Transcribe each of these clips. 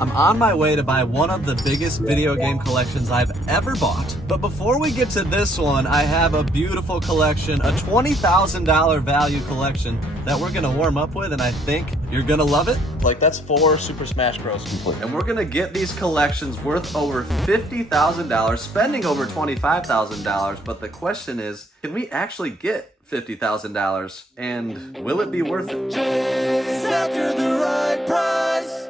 I'm on my way to buy one of the biggest video game collections I've ever bought. But before we get to this one, I have a beautiful collection, a $20,000 value collection that we're gonna warm up with, and I think you're gonna love it. Like, that's 4 Super Smash Bros. Complete. And we're gonna get these collections worth over $50,000, spending over $25,000, but the question is, can we actually get $50,000, and will it be worth it? Chase after the right price.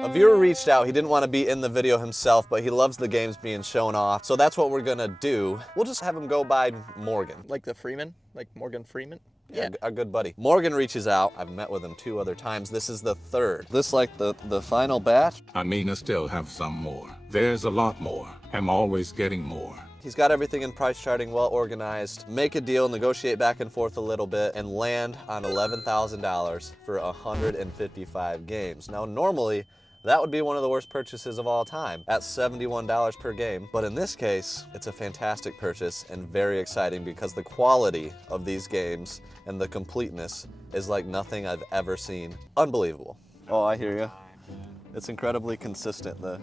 A viewer reached out. He didn't want to be in the video himself, but he loves the games being shown off. So that's what we're gonna do. We'll just have him go by Morgan. Like the Freeman? Like Morgan Freeman? Yeah, a good buddy. Morgan reaches out. I've met with him 2 other times. This is the 3rd. This like the final batch? I mean, I still have some more. There's a lot more. I'm always getting more. He's got everything in price charting, well organized. Make a deal, negotiate back and forth a little bit, and land on $11,000 for 155 games. Now, normally, that would be one of the worst purchases of all time at $71 per game. But in this case, it's a fantastic purchase and very exciting because the quality of these games and the completeness is like nothing I've ever seen. Unbelievable. Oh, I hear you. It's incredibly consistent, the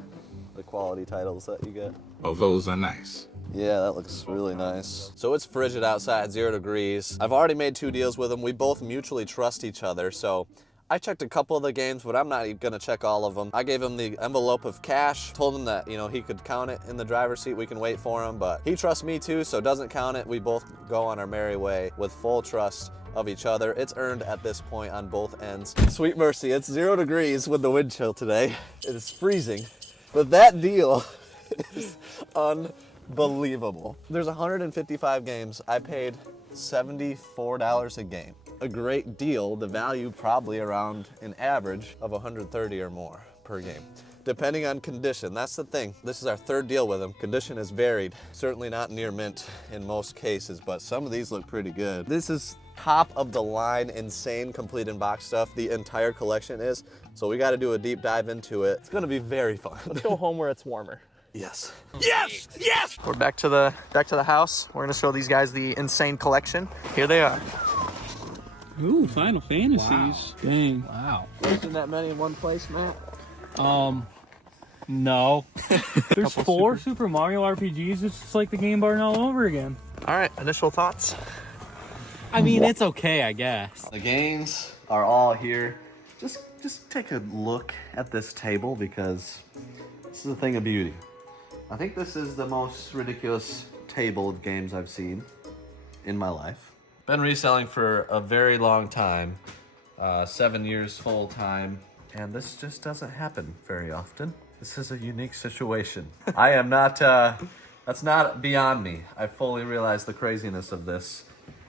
quality titles that you get. Oh, those are nice. Yeah, that looks really nice. So it's frigid outside, 0 degrees. I've already made 2 deals with him. We both mutually trust each other, so I checked a couple of the games, but I'm not gonna check all of them. I gave him the envelope of cash, told him that, you know, he could count it in the driver's seat. We can wait for him, but he trusts me too, so doesn't count it. We both go on our merry way with full trust of each other. It's earned at this point on both ends. Sweet mercy, it's 0 degrees with the wind chill today. It is freezing, but that deal is unbelievable. There's 155 games. I paid $74 a game. A great deal, the value probably around an average of 130 or more per game, depending on condition. That's the thing. This is our 3rd deal with him. Condition is varied, certainly not near mint in most cases, but some of these look pretty good. This is top of the line, insane complete in box stuff. The entire collection is, so we got to do a deep dive into it. It's gonna be very fun. Let's go home where it's warmer. Yes. Yes! Yes! We're back to the house. We're gonna show these guys the insane collection. Here they are. Ooh, Final Fantasies. Dang. Wow. Isn't that many in one place, Matt? No. There's 4 Super Mario RPGs. It's just like the game barn all over again. All right, initial thoughts? I mean, it's okay, I guess. The games are all here. Just take a look at this table because this is a thing of beauty. I think this is the most ridiculous table of games I've seen in my life. Been reselling for a very long time, 7 years full time, and this just doesn't happen very often. This is a unique situation. I am not, that's not beyond me. I fully realize the craziness of this.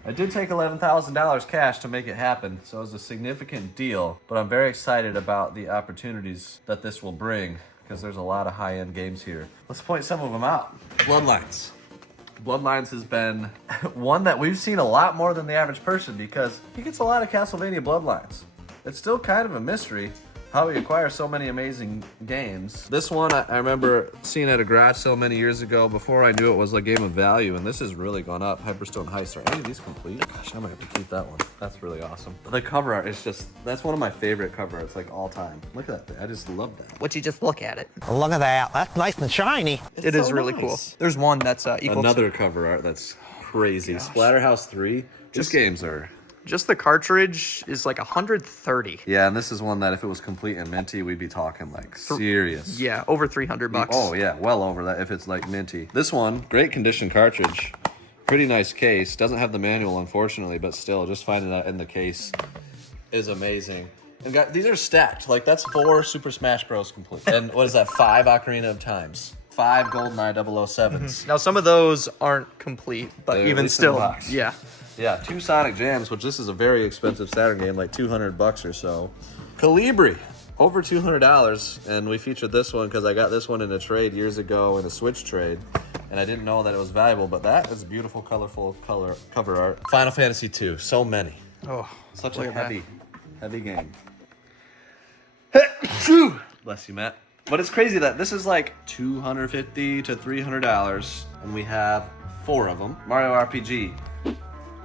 I did take $11,000 cash to make it happen, so it was a significant deal, but I'm very excited about the opportunities that this will bring because there's a lot of high-end games here. Let's point some of them out. Bloodlines. Bloodlines has been one that we've seen a lot more than the average person because he gets a lot of Castlevania Bloodlines. It's still kind of a mystery how he acquires so many amazing games. This one I remember seeing at a garage sale many years ago before I knew it was a game of value, and this has really gone up. Hyperstone Heist. Are any of these complete? Gosh, I might have to keep that one. That's really awesome. The cover art is just, that's one of my favorite cover arts like all time. Look at that thing. I just love that. Would you just look at it? Look at that. That's nice and shiny. It is so really nice. cool. There's one that's equal Another cover art that's crazy. Splatterhouse 3. These games are... Just the cartridge is like 130. Yeah, and this is one that if it was complete and minty, we'd be talking like serious. Yeah, over 300 bucks. Oh yeah, well over that if it's like minty. This one, great condition cartridge. Pretty nice case. Doesn't have the manual, unfortunately, but still, just finding that in the case is amazing. And guys, these are stacked. Like, that's 4 Super Smash Bros. Complete. And what is that, 5 Ocarina of Times. 5 GoldenEye 007s. Now, some of those aren't complete, but They're even at least in the still, box. yeah. Yeah, 2 Sonic Jams, which this is a very expensive Saturn game, like $200 or so. Calibri, over $200, and we featured this one because I got this one in a trade years ago in a Switch trade, and I didn't know that it was valuable, but that is beautiful, colorful cover art. Final Fantasy II, so many. Oh, Such look a at that. heavy game. Bless you, Matt. But it's crazy that this is like $250 to $300, and we have 4 of them. Mario RPG,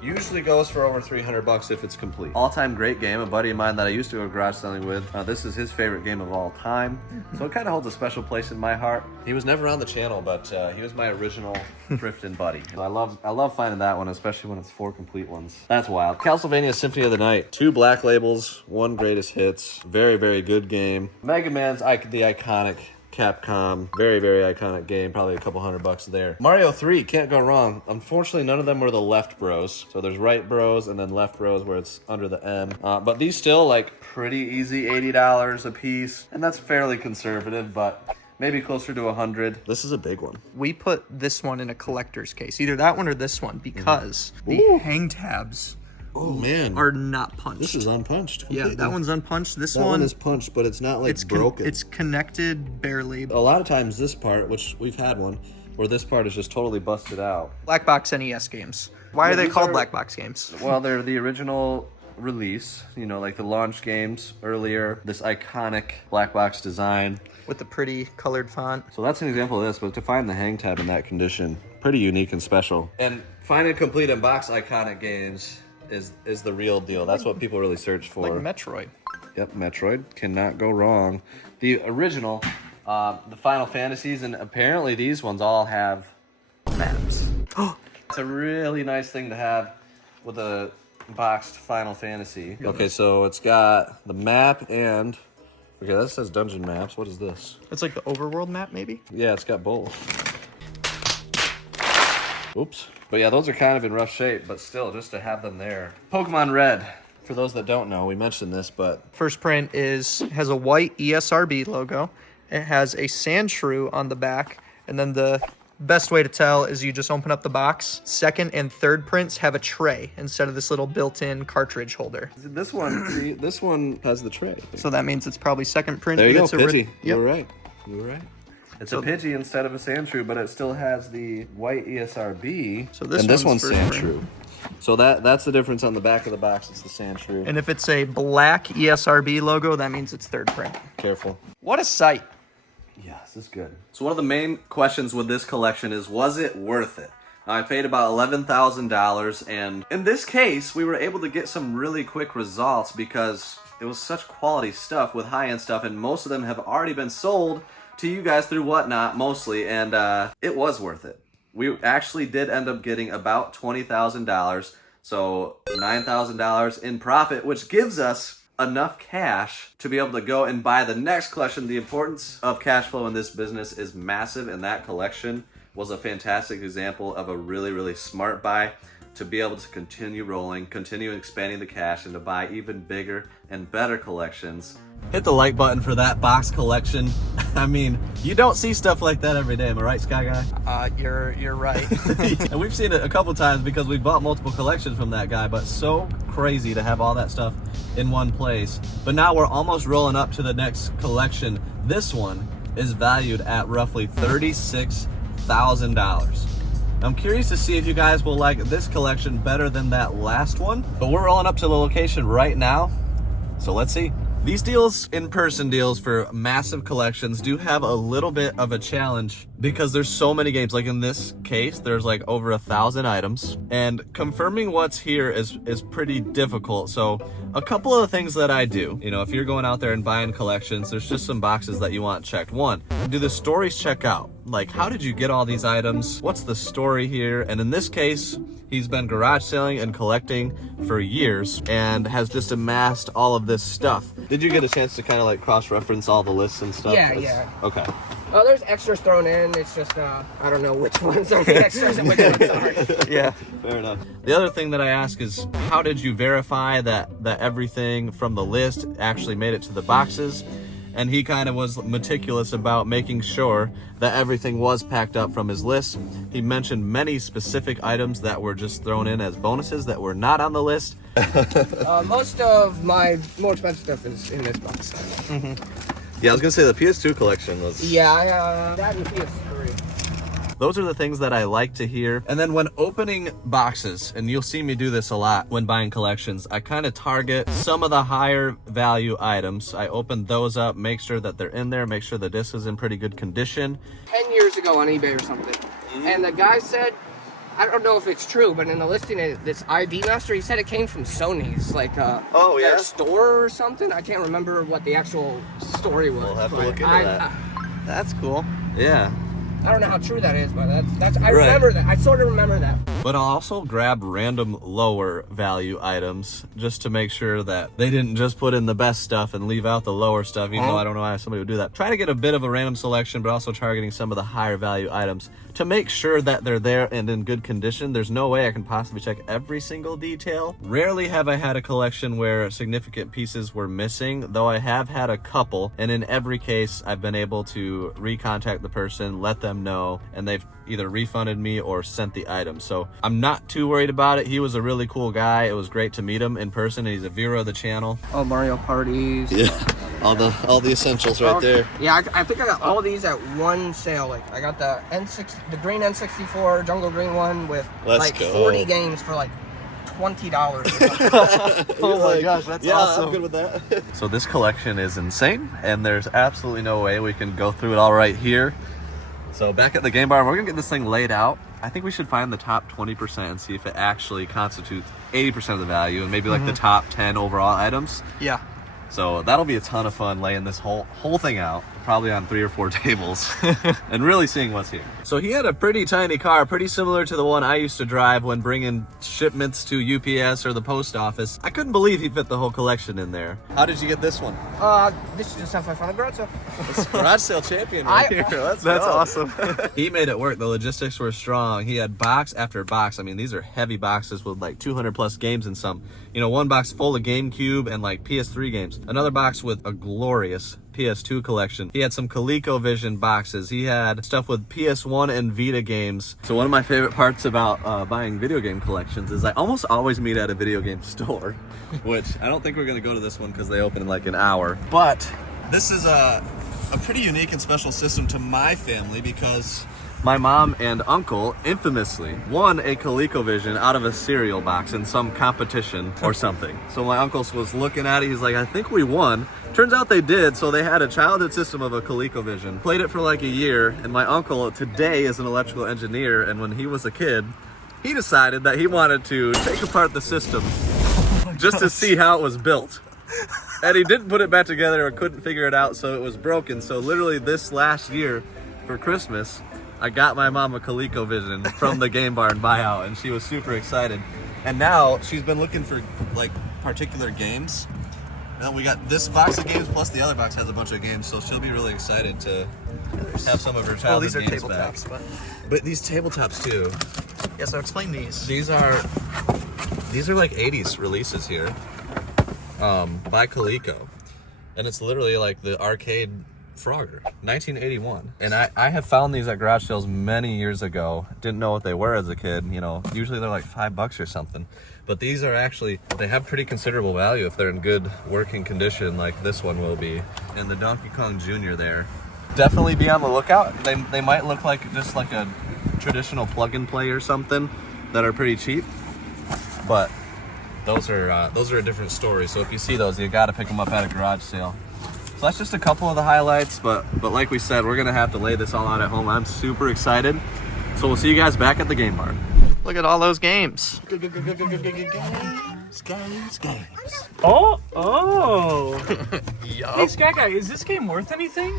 Usually goes for over 300 bucks if it's complete. All-time great game. A buddy of mine that I used to go garage selling with. This is his favorite game of all time. So it kind of holds a special place in my heart. He was never on the channel, but he was my original thrifting buddy. So I love finding that one, especially when it's 4 complete ones. That's wild. Castlevania Symphony of the Night. 2 black labels, 1 greatest hits. Very, very good game. Mega Man's the iconic Capcom, very, very iconic game, probably a couple $100 there. Mario 3, can't go wrong. Unfortunately, none of them were the left bros. So there's right bros and then left bros where it's under the M. But these still like pretty easy, $80 a piece. And that's fairly conservative, but maybe closer to 100. This is a big one. We put this one in a collector's case, either that one or this one, because the hang tabs are not punched. This is unpunched completely. Yeah, that one's unpunched. This that one is punched, but it's not like broken. It's connected barely. A lot of times this part, which we've had one, where this part is just totally busted out. Black box NES games. Why are they called black box games? Well, they're the original release, you know, like the launch games earlier, this iconic black box design. With the pretty colored font. So that's an example of this, but to find the hang tab in that condition, pretty unique and special. And finding complete and box iconic games is the real deal. That's what people really search for. Like Metroid. Yep, Metroid. Cannot go wrong. The original, the Final Fantasies, and apparently these ones all have maps. It's a really nice thing to have with a boxed Final Fantasy. Okay, so it's got the map and... Okay, that says dungeon maps. What is this? It's like the overworld map, maybe? Yeah, it's got both. Oops. But yeah, those are kind of in rough shape, but still, just to have them there. Pokemon Red. For those that don't know, we mentioned this, but... First print has a white ESRB logo. It has a sand shrew on the back, and then the best way to tell is you just open up the box. Second and third prints have a tray instead of this little built-in cartridge holder. This one, see, this one has the tray. So that means it's probably second print. There you go, it's Pidgey. Yep. You were right. You were right. It's a Pidgey instead of a Sandshrew, but it still has the white ESRB. So this one's Sandshrew. So that's the difference on the back of the box. It's the Sandshrew. And if it's a black ESRB logo, that means it's third print. Careful. What a sight. Yeah, this is good. So one of the main questions with this collection is, was it worth it? Now, I paid about $11,000, and in this case, we were able to get some really quick results because it was such quality stuff with high-end stuff, and most of them have already been sold to you guys through Whatnot, mostly, and it was worth it. We actually did end up getting about $20,000, so $9,000 in profit, which gives us enough cash to be able to go and buy the next collection. The importance of cash flow in this business is massive, and that collection was a fantastic example of a really, really smart buy to be able to continue rolling, continue expanding the cash, and to buy even bigger and better collections. Hit the like button for that box collection. I mean, you don't see stuff like that every day, am I right, Sky Guy? You're right. And we've seen it a couple times because we've bought multiple collections from that guy, but so crazy to have all that stuff in one place. But now we're almost rolling up to the next collection. This one is valued at roughly $36,000. I'm curious to see if you guys will like this collection better than that last one, but we're rolling up to the location right now, so let's see. These deals, in-person deals for massive collections, do have a little bit of a challenge because there's so many games. Like in this case, there's like over 1,000 items, and confirming what's here is pretty difficult. So a couple of the things that I do, you know, if you're going out there and buying collections, there's just some boxes that you want checked. One, do the stories check out? Like, how did you get all these items? What's the story here? And in this case, he's been garage selling and collecting for years and has just amassed all of this stuff. Did you get a chance to kind of like cross-reference all the lists and stuff? Yeah. Okay. Oh, there's extras thrown in. It's just, I don't know which ones are the extras and which ones aren't. Yeah, fair enough. The other thing that I ask is, how did you verify that everything from the list actually made it to the boxes? And he kind of was meticulous about making sure that everything was packed up from his list. He mentioned many specific items that were just thrown in as bonuses that were not on the list. Most of my more expensive stuff is in this box. Mm-hmm. Yeah, I was gonna say the PS2 collection was... Yeah, that and PS3. Those are the things that I like to hear. And then when opening boxes, and you'll see me do this a lot when buying collections, I kind of target some of the higher value items. I open those up, make sure that they're in there, make sure the disc is in pretty good condition. 10 years ago on eBay or something. And the guy said I don't know if it's true, but in the listing, this ID Master, he said it came from Sony's, like, Oh, yeah? their store or something. I can't remember what the actual story was. We'll have to but look into that. That's cool. Yeah. I don't know how true that is, but that's I Right. remember that. I sort of remember that. But I'll also grab random lower value items just to make sure that they didn't just put in the best stuff and leave out the lower stuff, even though I don't know why somebody would do that. Try to get a bit of a random selection, but also targeting some of the higher value items to make sure that they're there and in good condition. There's no way I can possibly check every single detail. Rarely have I had a collection where significant pieces were missing, though I have had a couple, and in every case I've been able to recontact the person, let them know, and they've either refunded me or sent the item. So I'm not too worried about it. He was a really cool guy. It was great to meet him in person, and he's a viewer of the channel. Oh, Mario parties. Yeah, all the essentials right there. Yeah, I think I got all these at one sale. Like, I got the the green N64 Jungle Green one with Let's go. 40 games for like $20 or something. Oh my gosh, that's awesome. I'm good with that. So this collection is insane, and there's absolutely no way we can go through it all right here. So back at the game bar, we're gonna get this thing laid out. I think we should find the top 20% and see if it actually constitutes 80% of the value, and maybe like the top 10 overall items. Yeah. So that'll be a ton of fun, laying this whole thing out, probably on 3 or 4 tables, and really seeing what's here. So he had a pretty tiny car, pretty similar to the one I used to drive when bringing shipments to UPS or the post office. I couldn't believe he fit the whole collection in there. How did you get this one? This is just stuff I found at garage sale. Garage sale champion right here. That's awesome. He made it work. The logistics were strong. He had box after box. I mean, these are heavy boxes with like 200 plus games in some. You know, one box full of GameCube and like PS3 games. Another box with a glorious PS2 collection. He had some ColecoVision boxes. He had stuff with PS1 and Vita games. So one of my favorite parts about buying video game collections is I almost always meet at a video game store, which I don't think we're gonna go to this one because they open in like an hour. But this is a pretty unique and special system to my family because my mom and uncle infamously won a ColecoVision out of a cereal box in some competition or something. So my uncle was looking at it, he's like, I think we won. Turns out they did, so they had a childhood system of a ColecoVision. Played it for like a year, and my uncle today is an electrical engineer, and when he was a kid, he decided that he wanted to take apart the system just to see how it was built. And he didn't put it back together or couldn't figure it out, so it was broken. So literally this last year for Christmas, I got my mom a ColecoVision from the Game Barn buyout, and she was super excited. And now she's been looking for like particular games. And we got this box of games plus the other box has a bunch of games, so she'll be really excited to have some of her childhood games these are back. tabletops, But these tabletops too. yeah. So explain these. These are like 80s releases here, by Coleco, and it's literally like the arcade Frogger, 1981. And I have found these at garage sales many years ago. Didn't know what they were as a kid. You know, usually they're like $5 or something. But these are actually, they have pretty considerable value if they're in good working condition like this one will be. And the Donkey Kong Jr. there. Definitely be on the lookout. They might look like just like a traditional plug and play or something that are pretty cheap. But those are a different story. So if you see those, you gotta pick them up at a garage sale. So that's just a couple of the highlights, but like we said, we're gonna have to lay this all out at home. I'm super excited. So we'll see you guys back at the game barn. Look at all those games. Games. Oh! Hey, Yup. Sky Guy, is this game worth anything?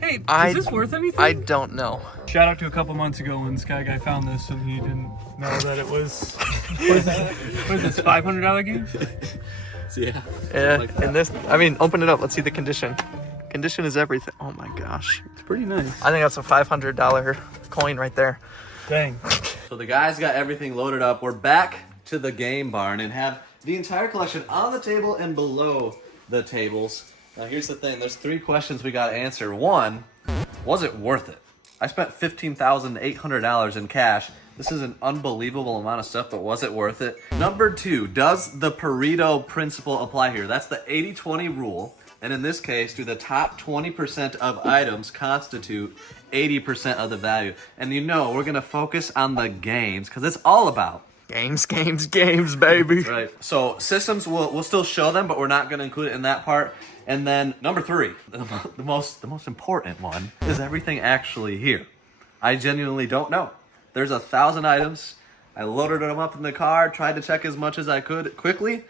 Hey, is this worth anything? I don't know. Shout out to a couple months ago when Sky Guy found this and he didn't know that it was. What is this, $500 game? Yeah. Yeah, and this, I mean, open it up. Let's see the condition. Condition is everything. Oh my gosh. It's pretty nice. I think that's a $500 coin right there. Dang. So the guys got everything loaded up. We're back to the game barn and have the entire collection on the table and below the tables. Now here's the thing. There's 3 questions we got to answer. 1, was it worth it? I spent $15,800 in cash. This is an unbelievable amount of stuff, but was it worth it? Number 2, does the Pareto principle apply here? That's the 80-20 rule. And in this case, do the top 20% of items constitute 80% of the value? And you know, we're gonna focus on the games, because it's all about Games, baby. right. So systems, we'll still show them, but we're not gonna include it in that part. And then number 3, the most important one, is everything actually here? I genuinely don't know. There's 1,000 items. I loaded them up in the car, tried to check as much as I could quickly,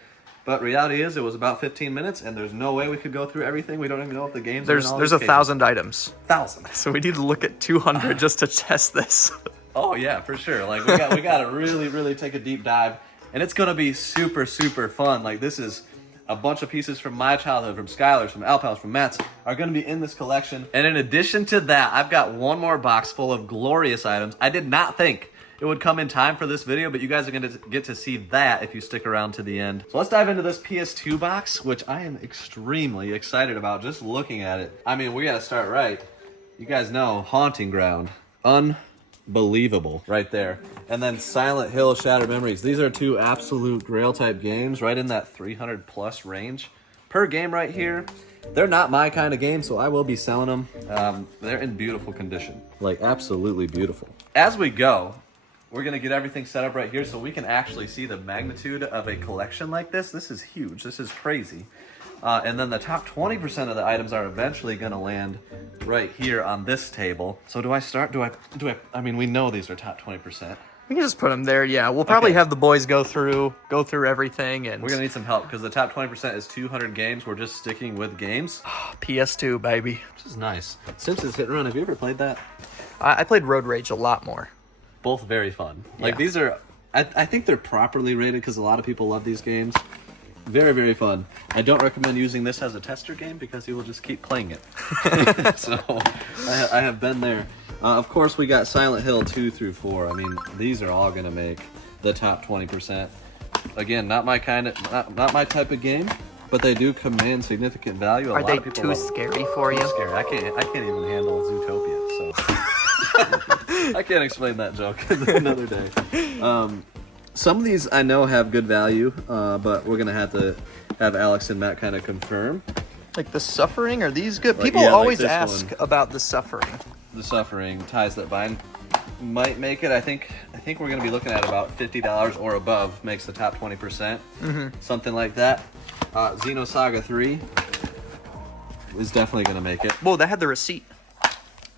but reality is it was about 15 minutes, and there's no way we could go through everything. We don't even know if the games are in all There's these 1,000 items. 1,000. So we need to look at 200 just to test this. Oh yeah, for sure. Like we got to really take a deep dive, and it's gonna be super fun. Like this is a bunch of pieces from my childhood, from Skylar's, from Alpal's, from Matt's, are gonna be in this collection. And in addition to that, I've got one more box full of glorious items. I did not think it would come in time for this video, but you guys are gonna get to see that if you stick around to the end. So let's dive into this PS2 box, which I am extremely excited about just looking at it. I mean, we gotta start right. You guys know, Haunting Ground. Unbelievable right there. And then Silent Hill, Shattered Memories. These are two absolute grail type games right in that 300 plus range per game right here. They're not my kind of game, so I will be selling them. They're in beautiful condition, like absolutely beautiful. As we go, we're gonna get everything set up right here so we can actually see the magnitude of a collection like this. This is huge, this is crazy. And then the top 20% of the items are eventually gonna land right here on this table. So do I start, I mean, we know these are top 20%. We can just put them there, yeah. We'll probably Okay. have the boys go through everything, and We're gonna need some help because the top 20% is 200 games. We're just sticking with games, PS2, baby. which is nice. Simpsons Hit and Run, have you ever played that? I played Road Rage a lot more. Both very fun. Like Yeah. these are, I think they're properly rated because a lot of people love these games. Very fun. I don't recommend using this as a tester game because you will just keep playing it. So I have been there. Of course, we got Silent Hill 2 through 4. I mean, these are all gonna make the top 20%. Again, not my type of game, but they do command significant value. Are they too scary for you? Scary. I can't even handle Zootopia, so I can't explain that joke another day. Some of these I know have good value, but we're gonna have to have Alex and Matt kind of confirm. Like the Suffering, are these good? Like, People yeah, like always this ask one. about the Suffering. The Suffering, Ties That Bind might make it. I think we're gonna be looking at about $50 or above makes the top 20%. Something like that. Xenosaga 3 is definitely gonna make it. Whoa, that had the receipt.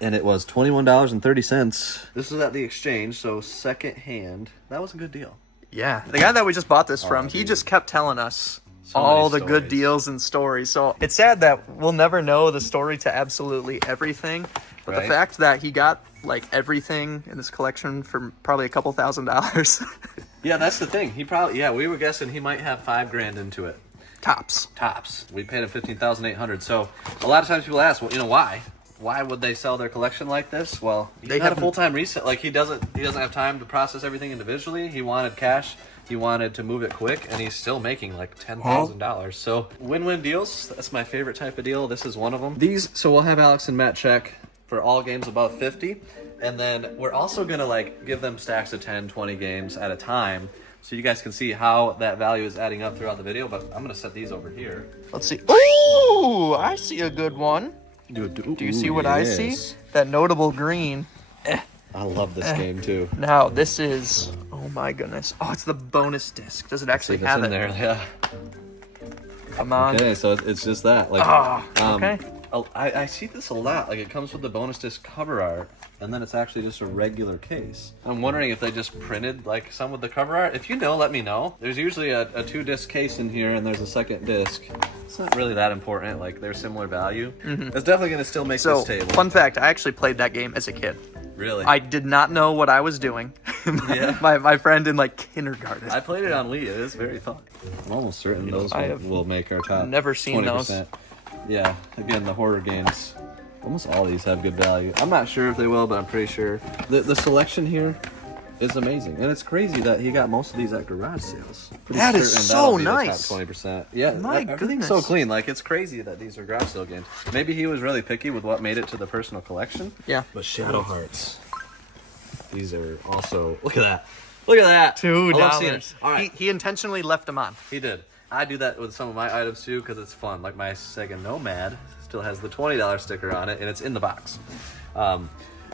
And it was $21.30. This is at the exchange, so second hand. That was a good deal. Yeah, the guy that we just bought this from, he dude. just kept telling us So all the many good stories. deals and stories. So it's sad that we'll never know the story to absolutely everything. But the Right. fact that he got like everything in this collection for probably a couple $1,000. Yeah, that's the thing. He probably, we were guessing he might have $5,000 into it. Tops. Tops. We paid him $15,800. So a lot of times people ask, well, why? Why would they sell their collection like this? Well, They they had a haven't- full-time resale. Like he doesn't have time to process everything individually. He wanted cash. He wanted to move it quick, and he's still making like $10,000. So win-win deals. That's my favorite type of deal. This is one of them. So we'll have Alex and Matt check for all games above 50, and then we're also gonna like give them stacks of 10, 20 games at a time, so you guys can see how that value is adding up throughout the video. But I'm gonna set these over here. Let's see. Ooh, I see a good one. Do you see what I see? Yes. That notable green. I love this game too. Now this is, oh my goodness. Oh, it's the bonus disc. Does it actually See, that's have in it? there, yeah. Come on. Okay, so it's just that. Like, Okay. I see this a lot. Like, it comes with the bonus disc cover art, and then it's actually just a regular case. I'm wondering if they just printed like some with the cover art. If you know, let me know. There's usually a 2-disc case in here, and there's a second disc. It's not really that important. Like, they're similar value. It's definitely gonna still make So, this table. fun fact, I actually played that game as a kid. Really? I did not know what I was doing. Yeah. my friend in like kindergarten. I played it on Wii. It is very fun. I'm almost certain those I have will make our top. never seen 20%. those. Yeah, again, the horror games. Almost all these have good value. I'm not sure if they will, but I'm pretty sure. The selection here is amazing, and it's crazy that he got most of these at garage sales. Pretty That is certain so that'll be the nice. Top 20%. Yeah, My everything's goodness. so clean. Like, it's crazy that these are garage sale games. Maybe he was really picky with what made it to the personal collection. Yeah. But Shadow Hearts. These are also. Look at that. Look at that. $2. I love seeing it. All right. He intentionally left them on. He did. I do that with some of my items too because it's fun. Like my Sega Nomad still has the $20 sticker on it, and it's in the box.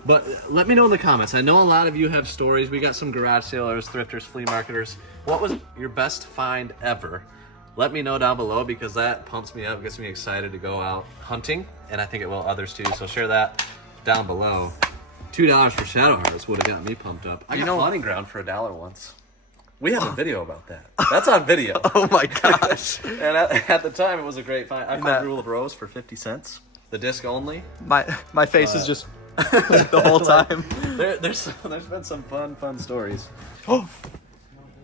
But let me know in the comments. I know a lot of you have stories. We got some garage salers, thrifters, flea marketers. What was your best find ever? Let me know down below because that pumps me up, gets me excited to go out hunting, and I think it will others too. So share that down below. $2 for Shadow Harvest would have got me pumped up. I got Hunting Ground for $1 once. We have a video about that. That's on video. Oh my gosh. And at the time, it was a great find. I found Rule of Rose for 50 cents. The disc only. My face is just the whole time. There's been some fun stories. Oh,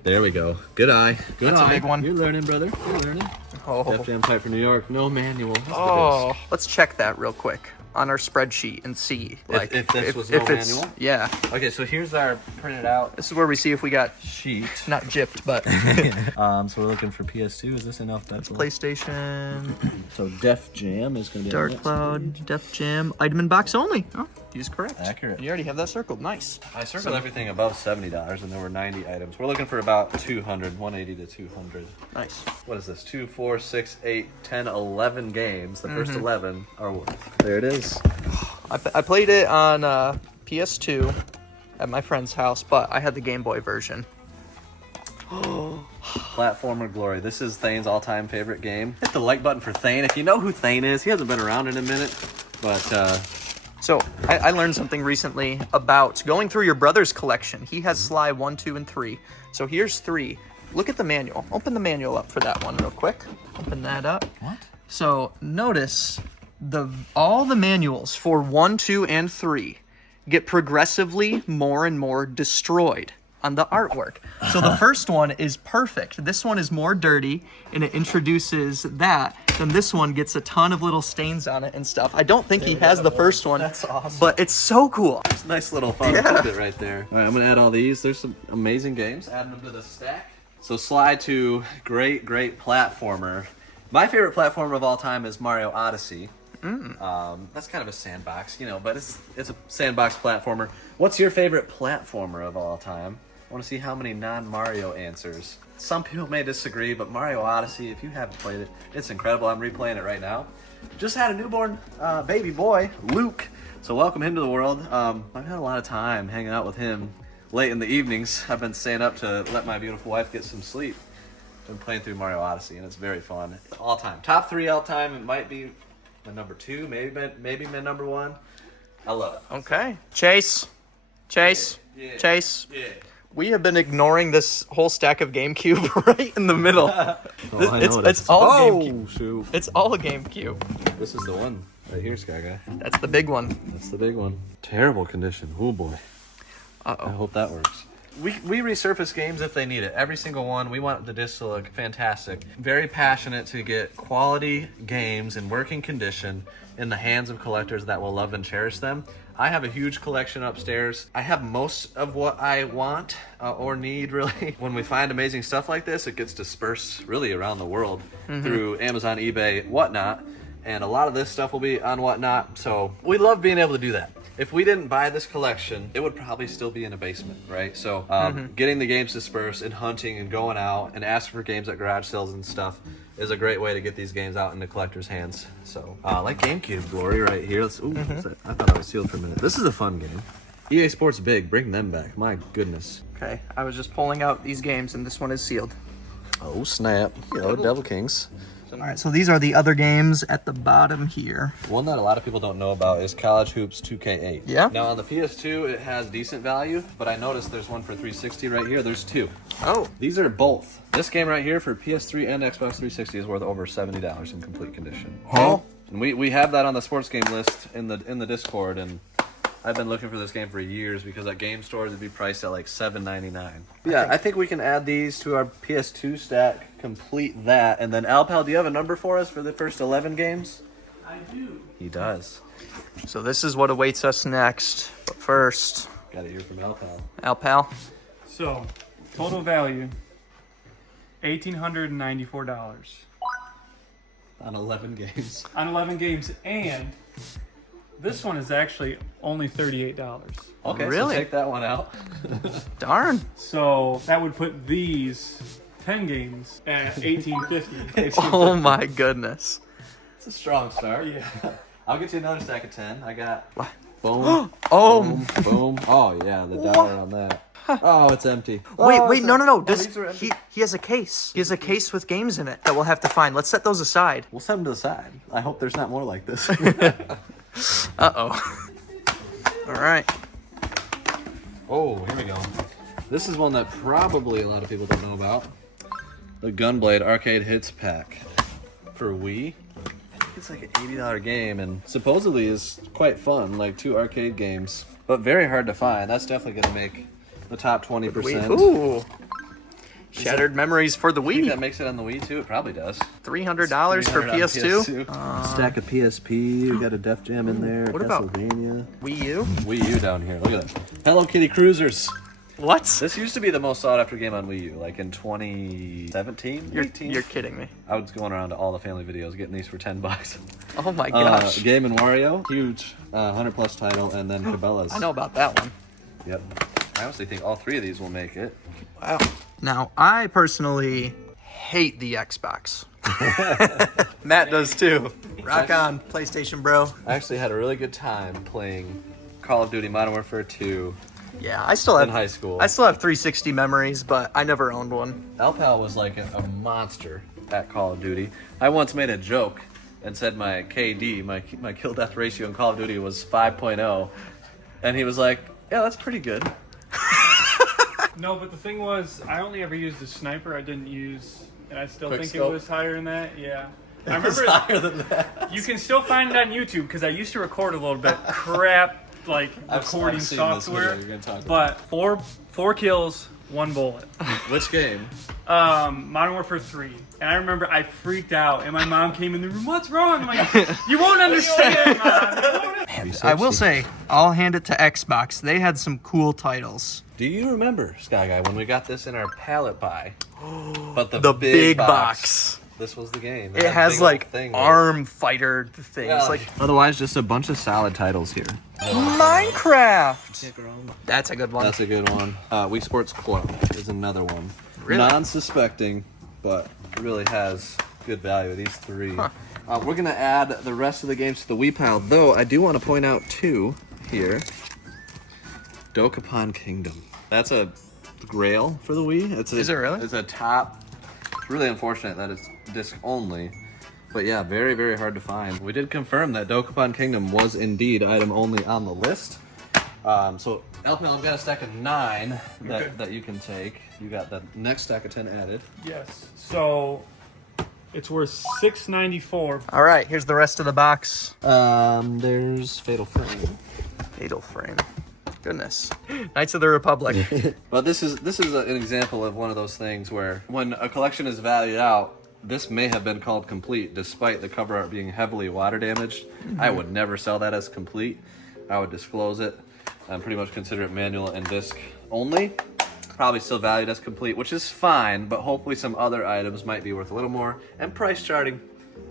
there we go. Good eye. Good That's eye. a big one. You're learning, brother. You're learning. Oh. Def Jam type for New York. No manual. Just the Oh, disc. let's check that real quick on our spreadsheet and see If this was no manual? Yeah, Okay, so here's our printed out this is where we see if we got sheet. not gypped, but So we're looking for PS2. Is this in alphabetical? PlayStation, So Def Jam is going to be Dark Cloud, Def Jam, item in box only. Oh, he's correct. Accurate. You already have that circled. Nice. I circled everything above $70, and there were 90 items. We're looking for about 200, 180 to 200. Nice. What is this? 2, 4, 6, 8, 10, 11 games. The first 11 are... There it is. I played it on PS2 at my friend's house, but I had the Game Boy version. Platformer Glory. This is Thane's all-time favorite game. Hit the like button for Thane. If you know who Thane is, he hasn't been around in a minute, but So I learned something recently about going through your brother's collection. He has Sly 1, 2, and 3. So here's 3. Look at the manual. Open the manual up for that one real quick. Open that up. What? So notice all the manuals for 1, 2, and 3 get progressively more and more destroyed on the artwork. So the first one is perfect. This one is more dirty, and it introduces that. Then this one gets a ton of little stains on it and stuff. I don't think he has the first one. That's awesome. But it's so cool. It's a nice little fun tidbit right there. All right, I'm going to add all these. There's some amazing games. Adding them to the stack. So Sly 2, great platformer. My favorite platformer of all time is Mario Odyssey. That's kind of a sandbox, but it's a sandbox platformer. What's your favorite platformer of all time? I want to see how many non-Mario answers. Some people may disagree, but Mario Odyssey, if you haven't played it, it's incredible. I'm replaying it right now. Just had a newborn baby boy, Luke. So welcome him to the world. I've had a lot of time hanging out with him late in the evenings. I've been staying up to let my beautiful wife get some sleep. Been playing through Mario Odyssey, and it's very fun. All time. Top 3 all time. It might be my number 2, maybe my number 1. I love it. Okay. Chase. Chase. We have been ignoring this whole stack of GameCube right in the middle. It's all GameCube. Shoot. It's all GameCube. This is the one right here, Sky Guy. That's the big one. That's the big one. Terrible condition. Oh boy. I hope that works. We resurface games if they need it. Every single one. We want the disc to look fantastic. Very passionate to get quality games in working condition in the hands of collectors that will love and cherish them. I have a huge collection upstairs. I have most of what I want or need, really. When we find amazing stuff like this, it gets dispersed really around the world through Amazon, eBay, whatnot. And a lot of this stuff will be on whatnot. So we love being able to do that. If we didn't buy this collection, it would probably still be in a basement, right? So getting the games dispersed and hunting and going out and asking for games at garage sales and stuff is a great way to get these games out into collectors' hands. So like GameCube Glory right here. What's that? I thought I was sealed for a minute. This is a fun game. EA Sports Big, bring them back. My goodness. Okay, I was just pulling out these games, and this one is sealed. Oh, snap. Devil Kings. All right, so these are the other games at the bottom here. One that a lot of people don't know about is College Hoops 2K8. Yeah? Now on the PS2, it has decent value, but I noticed there's one for 360 right here. There's 2. Oh. These are both. This game right here for PS3 and Xbox 360 is worth over $70 in complete condition. Oh. And we have that on the sports game list in the Discord, and I've been looking for this game for years because at game stores it'd be priced at like $7.99. Yeah, I think we can add these to our PS2 stack, complete that, and then Alpal, do you have a number for us for the first 11 games? I do. He does. So this is what awaits us next. But first, Got to hear from Alpal. Alpal. So, total value, $1,894 On 11 games. on 11 games, and this one is actually only $38. Okay, Really? so take that one out. Darn. So that would put these 10 games at $1,850. Oh my goodness. It's a strong start. Yeah. I'll get you another stack of 10. I got What? boom, Oh. boom, boom. Oh yeah, the dollar on that. Oh, it's empty. Wait, Oh, wait, it's no. these are empty. He has a case. He has a case with games in it that we'll have to find. Let's set those aside. We'll set them to the side. I hope there's not more like this. Uh-oh. All right. Oh, here we go. This is one that probably a lot of people don't know about. The Gunblade Arcade Hits Pack for Wii. I think it's like an $80 game and supposedly is quite fun, like 2 arcade games, but very hard to find. That's definitely going to make the top 20%. Ooh. Shattered memories for the I think that Wii. makes it on the Wii too. It probably does. $300 for PS2. Stack of PSP. You got a Def Jam in there. What about Castlevania? Wii U? Wii U down here. Look at that. Hello Kitty Cruisers. What? This used to be the most sought after game on Wii U, like in 2017, 18. You're kidding me. I was going around to all the family videos getting these for $10. Oh my gosh. Game and Wario, huge 100+ title, and then Cabela's. I know about that one. Yep. I honestly think all 3 of these will make it. Wow. Now, I personally hate the Xbox. Matt does too. Rock on, PlayStation bro. I actually had a really good time playing Call of Duty Modern Warfare 2 Yeah, I still have in high school. I still have 360 memories, but I never owned one. Alpal was like a monster at Call of Duty. I once made a joke and said my KD, my kill death ratio in Call of Duty was 5.0, and he was like, "Yeah, that's pretty good." No, but the thing was, I only ever used a sniper. I didn't use, and I still Quick think scope. it was higher than that. Yeah. I It was remember higher than that. you can still find it on YouTube because I used to record a little bit crap like recording I've seen this software. video you're gonna talk about. But four kills, 1 bullet. Which game? Modern Warfare 3. And I remember I freaked out, and my mom came in the room. What's wrong? I'm like, you won't understand, Mom. You won't I will say, I'll hand it to Xbox. They had some cool titles. Do you remember, Sky Guy, when we got this in our pallet buy? But The big box. This was the game. It had a has big like old thing arm fighter things. there. Like Otherwise, just a bunch of solid titles here. Minecraft. That's a good one. That's a good one. Wii Sports Club is another one. Really? Non-suspecting, but really has good value. These 3. We're gonna add the rest of the games to the Wii pile, though I do want to point out 2 here. Dokapon Kingdom. That's a grail for the Wii. Is it really? It's a top. It's really unfortunate that it's disc only. But yeah, very, very hard to find. We did confirm that Dokapon Kingdom was indeed item only on the list. So, Alpinel, I've got a stack of 9 that you can take. You got the next stack of 10 added. Yes. So it's worth $6.94. All right, here's the rest of the box. There's Fatal Frame. Fatal Frame. Goodness. Knights of the Republic. But this is an example of one of those things where when a collection is valued out, this may have been called complete despite the cover art being heavily water damaged. I would never sell that as complete. I would disclose it and pretty much consider it manual and disc only. Probably still valued as complete, which is fine, but hopefully some other items might be worth a little more. And price charting,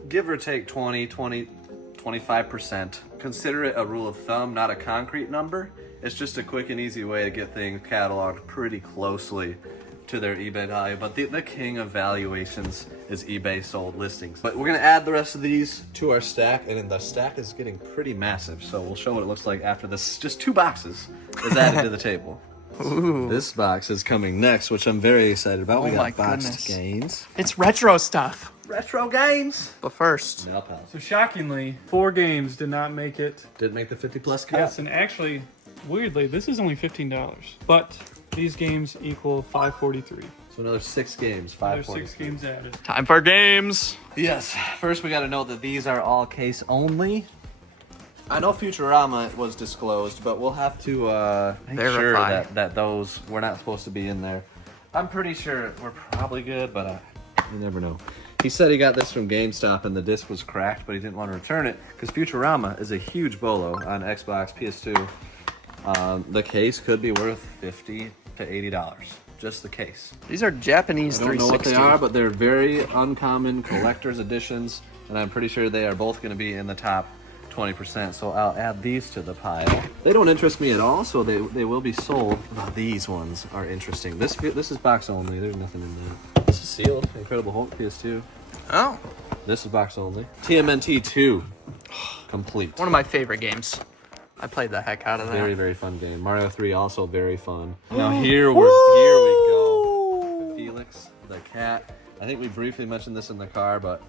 give or take 25%. Consider it a rule of thumb, not a concrete number. It's just a quick and easy way to get things cataloged pretty closely to their eBay value. But the king of valuations is eBay sold listings. But we're gonna add the rest of these to our stack, and then the stack is getting pretty massive. So we'll show what it looks like after this. Just 2 boxes is added to the table. Ooh. This box is coming next, which I'm very excited about. Oh We my got boxed goodness. games. It's retro stuff. Retro games. But first, Now, pal. So shockingly, 4 games did not make it. Did make the 50+ cut. Yes, and actually, weirdly, this is only $15. But these games equal $5.43. So another 6 games, There's 540. 6 games added. time for games. Yes. First, we got to note that these are all case only. I know Futurama was disclosed, but we'll have to make sure Verify. that those were not supposed to be in there. I'm pretty sure we're probably good, but you never know. He said he got this from GameStop and the disc was cracked, but he didn't want to return it because Futurama is a huge bolo on Xbox, PS2. The case could be worth $50 to $80. Just the case. These are Japanese I don't know what 360. they are, but they're very uncommon collector's editions, and I'm pretty sure they are both going to be in the top 20%, so I'll add these to the pile. They don't interest me at all, so they will be sold. Now, these ones are interesting. This is box only. There's nothing in there. This is sealed. Incredible Hulk PS2. Oh, This is box only. TMNT 2. Complete. one of my favorite games. I played the heck out of that. Very, very fun game. Mario 3 also very fun. Now here we go. Felix, the cat. I think we briefly mentioned this in the car, but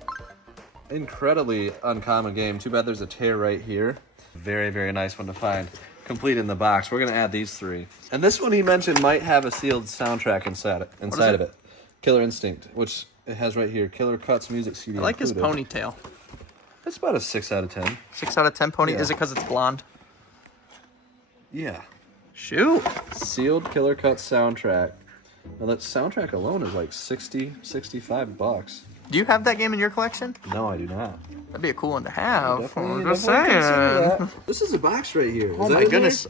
incredibly uncommon game. Too bad there's a tear right here. Very, very nice one to find. complete in the box. We're gonna add these 3. And this one he mentioned might have a sealed soundtrack inside of it. Killer Instinct, which it has right here. Killer Cuts music CD. I like his included. ponytail. It's about a 6 out of 10. 6 out of 10 pony. Yeah. Is it because it's blonde? Yeah. Shoot. Sealed Killer Cuts soundtrack. Now that soundtrack alone is like 60, 65 bucks. Do you have that game in your collection? No, I do not. That'd be a cool one to have. Definitely Just consider saying. that. This is a box right here. Oh my goodness.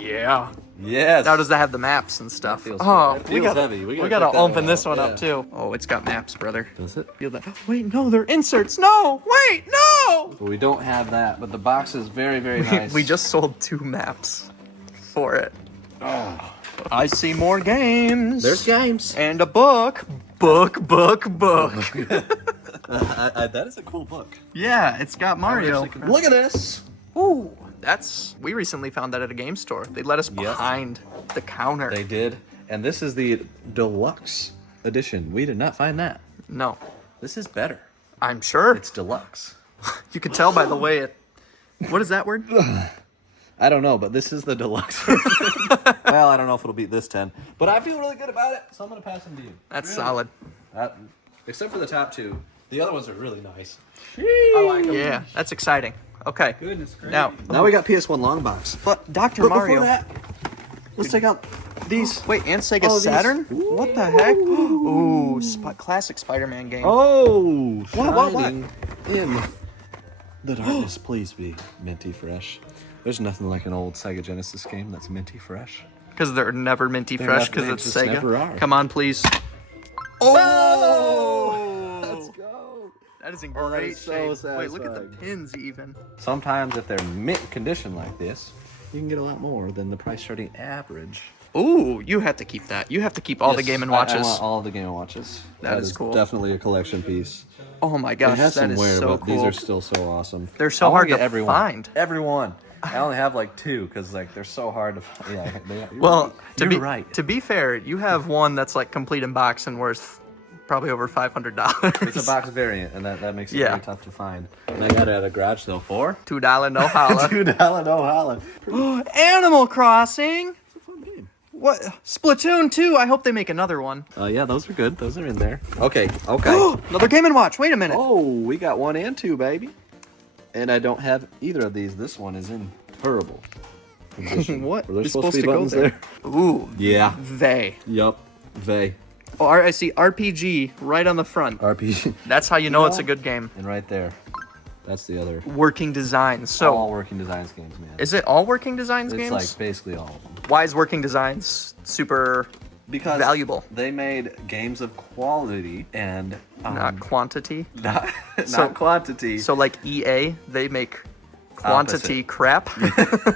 Yeah. Yes. Now does that have the maps and stuff? Feels we gotta, heavy. we gotta gotta check that open one this out. one up Yeah. too. Oh, it's got maps, brother. Does it? Feel that? Wait, no, they're inserts. No, wait, no. Well, we don't have that, but the box is very, very nice. We just sold 2 maps for it. Oh. I see more games. There's games. And a book. Book. That is a cool book. Yeah, it's got Mario. Look at this. Ooh, we recently found that at a game store. They let us Yes. behind the counter. They did. And this is the deluxe edition. We did not find that. No, This is better. I'm sure. It's deluxe. You can tell by the way it... What is that word? I don't know, but this is the deluxe version. Well, I don't know if it'll beat this 10, but I feel really good about it, so I'm going to pass them to you. That's solid. Except for the top 2. The other ones are really nice. I like them. Yeah, that's exciting. Okay. Goodness gracious. Now we got PS1 long box. But Dr. But Mario... before that, let's take out these. Wait, and Sega Oh, these- Saturn? What the heck? Ooh, classic Spider-Man game. Oh, What? shining in the darkness. Please be minty fresh. There's nothing like an old Sega Genesis game that's minty fresh. Because they're never minty They're fresh not- because they it's just Sega. never are. Come on, please. Oh! Let's go. That is in Oh, that great is so shape. Wait, look at the satisfying. pins even. Sometimes if they're mint condition like this, you can get a lot more than the price starting average. Ooh, you have to keep that. You have to keep all the Yes, Game & I Watches. want all the Game & Watches. That is cool. Definitely a collection piece. Oh my It gosh, has that some is wear, so but cool. these are still so awesome. They're so I wanna hard get to everyone. find. Everyone. I only have like 2 because like they're so hard to find. Yeah, you're Well, right. to You're be right. to be fair, you have one that's like complete in box and worth probably over $500. It's a box variant, and that makes it Yeah. really tough to find. And I got it at a garage sale for $2 no holla. $2 no holla. Animal Crossing. It's a fun game. What? Splatoon 2. I hope they make another one. Yeah, those are good. Those are in there. Okay. Okay. Another Game & Watch. Wait a minute. Oh, we got 1 and 2, baby. And I don't have either of these. This one is in terrible condition. What? Were there It's supposed to be go buttons there. Ooh. Yeah. They. Yup. They. Oh, I see RPG right on the front. RPG. That's how you know it's a good game. And right there. That's the other. Working Designs. So, all working designs games, man. is it all Working Designs It's games? like basically all of them. Why is Working Designs super Because valuable? they made games of quality and Not quantity? not So- quantity. So, like EA, they make quantity Opposite. crap?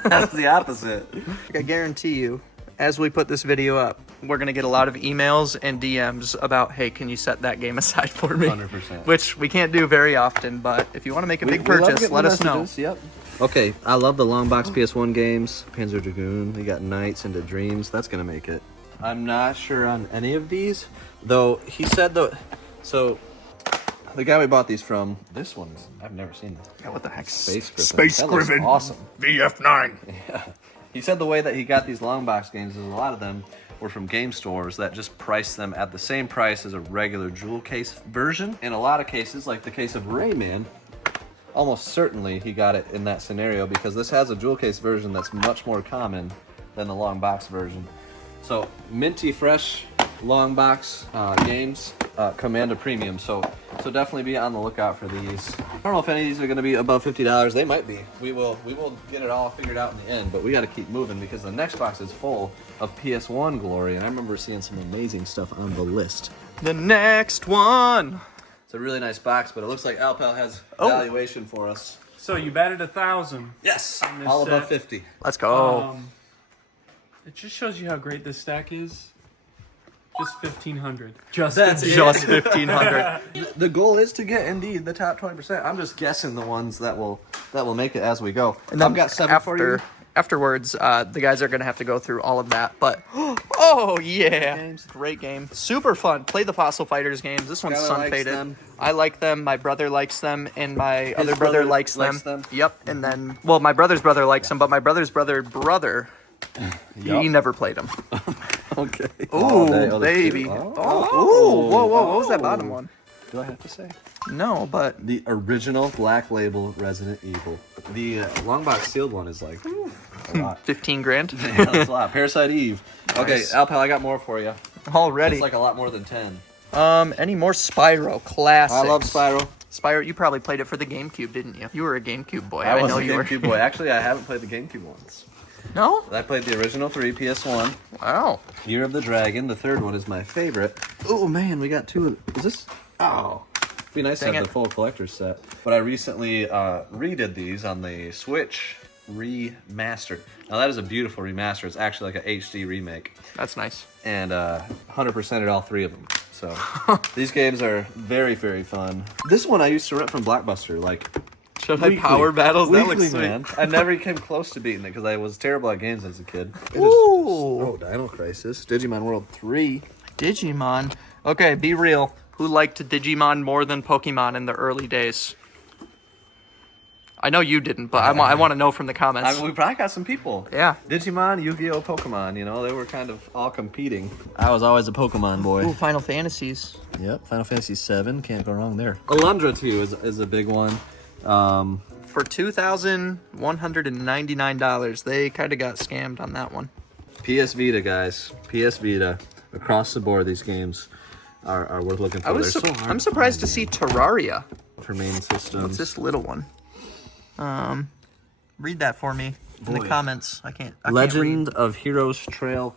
That's the opposite. I guarantee you, as we put this video up, we're going to get a lot of emails and DMs about, hey, can you set that game aside for me? 100%. Which we can't do very often, but if you want to make a big We love purchase, getting let the us know. messages, Yep. Okay, I love the long box PS1 games. Panzer Dragoon, we got Nights into Dreams. That's gonna make it. I'm not sure on any of these, though. He said so. The guy we bought these from, this one is, I've never seen this. Yeah, what the heck? Space Griffin. Space That looks Griffin. awesome. VF9. Yeah. He said the way that he got these long box games is a lot of them were from game stores that just priced them at the same price as a regular jewel case version. In a lot of cases, like the case of Rayman, almost certainly he got it in that scenario because this has a jewel case version that's much more common than the long box version. So minty fresh long box games command a premium. So definitely be on the lookout for these. I don't know if any of these are going to be above $50. They might be. We will get it all figured out in the end. But we got to keep moving because the next box is full of PS1 glory, and I remember seeing some amazing stuff on the list. The next one. It's a really nice box, but it looks like Alpal has Oh. valuation for us. So you batted 1,000. Yes, On this all above set. 50. Let's go. It just shows you how great this stack is. Just 1,500. Just That's it. Just 1,500. The goal is to get indeed the top 20%. I'm just guessing the ones that will make it as we go. And then I've got 7 for you. Afterwards, the guys are going to have to go through all of that. But, oh Oh, yeah. games? Great game. Super fun. Play the Fossil Fighters games. This one's Skylar sun likes faded. them. I like them. My brother likes them. And my other brother brother likes them. likes them? Yep. And then, well, my brother's brother likes them, but my brother, he never played them. Okay. Ooh, baby. Ooh, whoa. What was that bottom one? Do I have to say? No, but The original Black Label Resident Evil. The long box sealed one is like a lot. 15 grand Yeah, that's a lot. Parasite Eve. Okay, Nice. Alpal, I got more for you. already. It's like a lot more than 10. Any more Spyro classics? I love Spyro. Spyro, you probably played it for the GameCube, didn't you? You were a GameCube boy. I was know a you were. GameCube boy. Actually, I haven't played the GameCube ones. No? I played the original 3, PS1. Wow. Year of the Dragon. The third one is my favorite. Oh, man, we got 2 of... Is this... Oh. It'd be nice to Dang have it. the full collector's set. But I recently redid these on the Switch remastered. Now, that is a beautiful remaster. It's actually like an HD remake. That's nice. And 100%ed all 3 of them. So these games are very, very fun. This one I used to rent from Blockbuster, like Should I power battles? That weekly, looks sweet. man. I never came close to beating it because I was terrible at games as a kid. Ooh. Dino Crisis, Digimon World 3. Digimon. Okay, be real. Who liked Digimon more than Pokemon in the early days? I know you didn't, but I want to know from the comments. We probably got some people. Yeah. Digimon, Yu-Gi-Oh, Pokemon, you know, they were kind of all competing. I was always a Pokemon boy. Ooh, Final Fantasies. Yep, Final Fantasy 7, can't go wrong there. Alundra 2 is a big one. For $2,199, they kind of got scammed on that one. PS Vita, guys. PS Vita. Across the board, these games are worth looking for. I'm surprised to see Terraria. For main systems. What's this little one? Read that for me in the comments. I can't Legend of Heroes Trails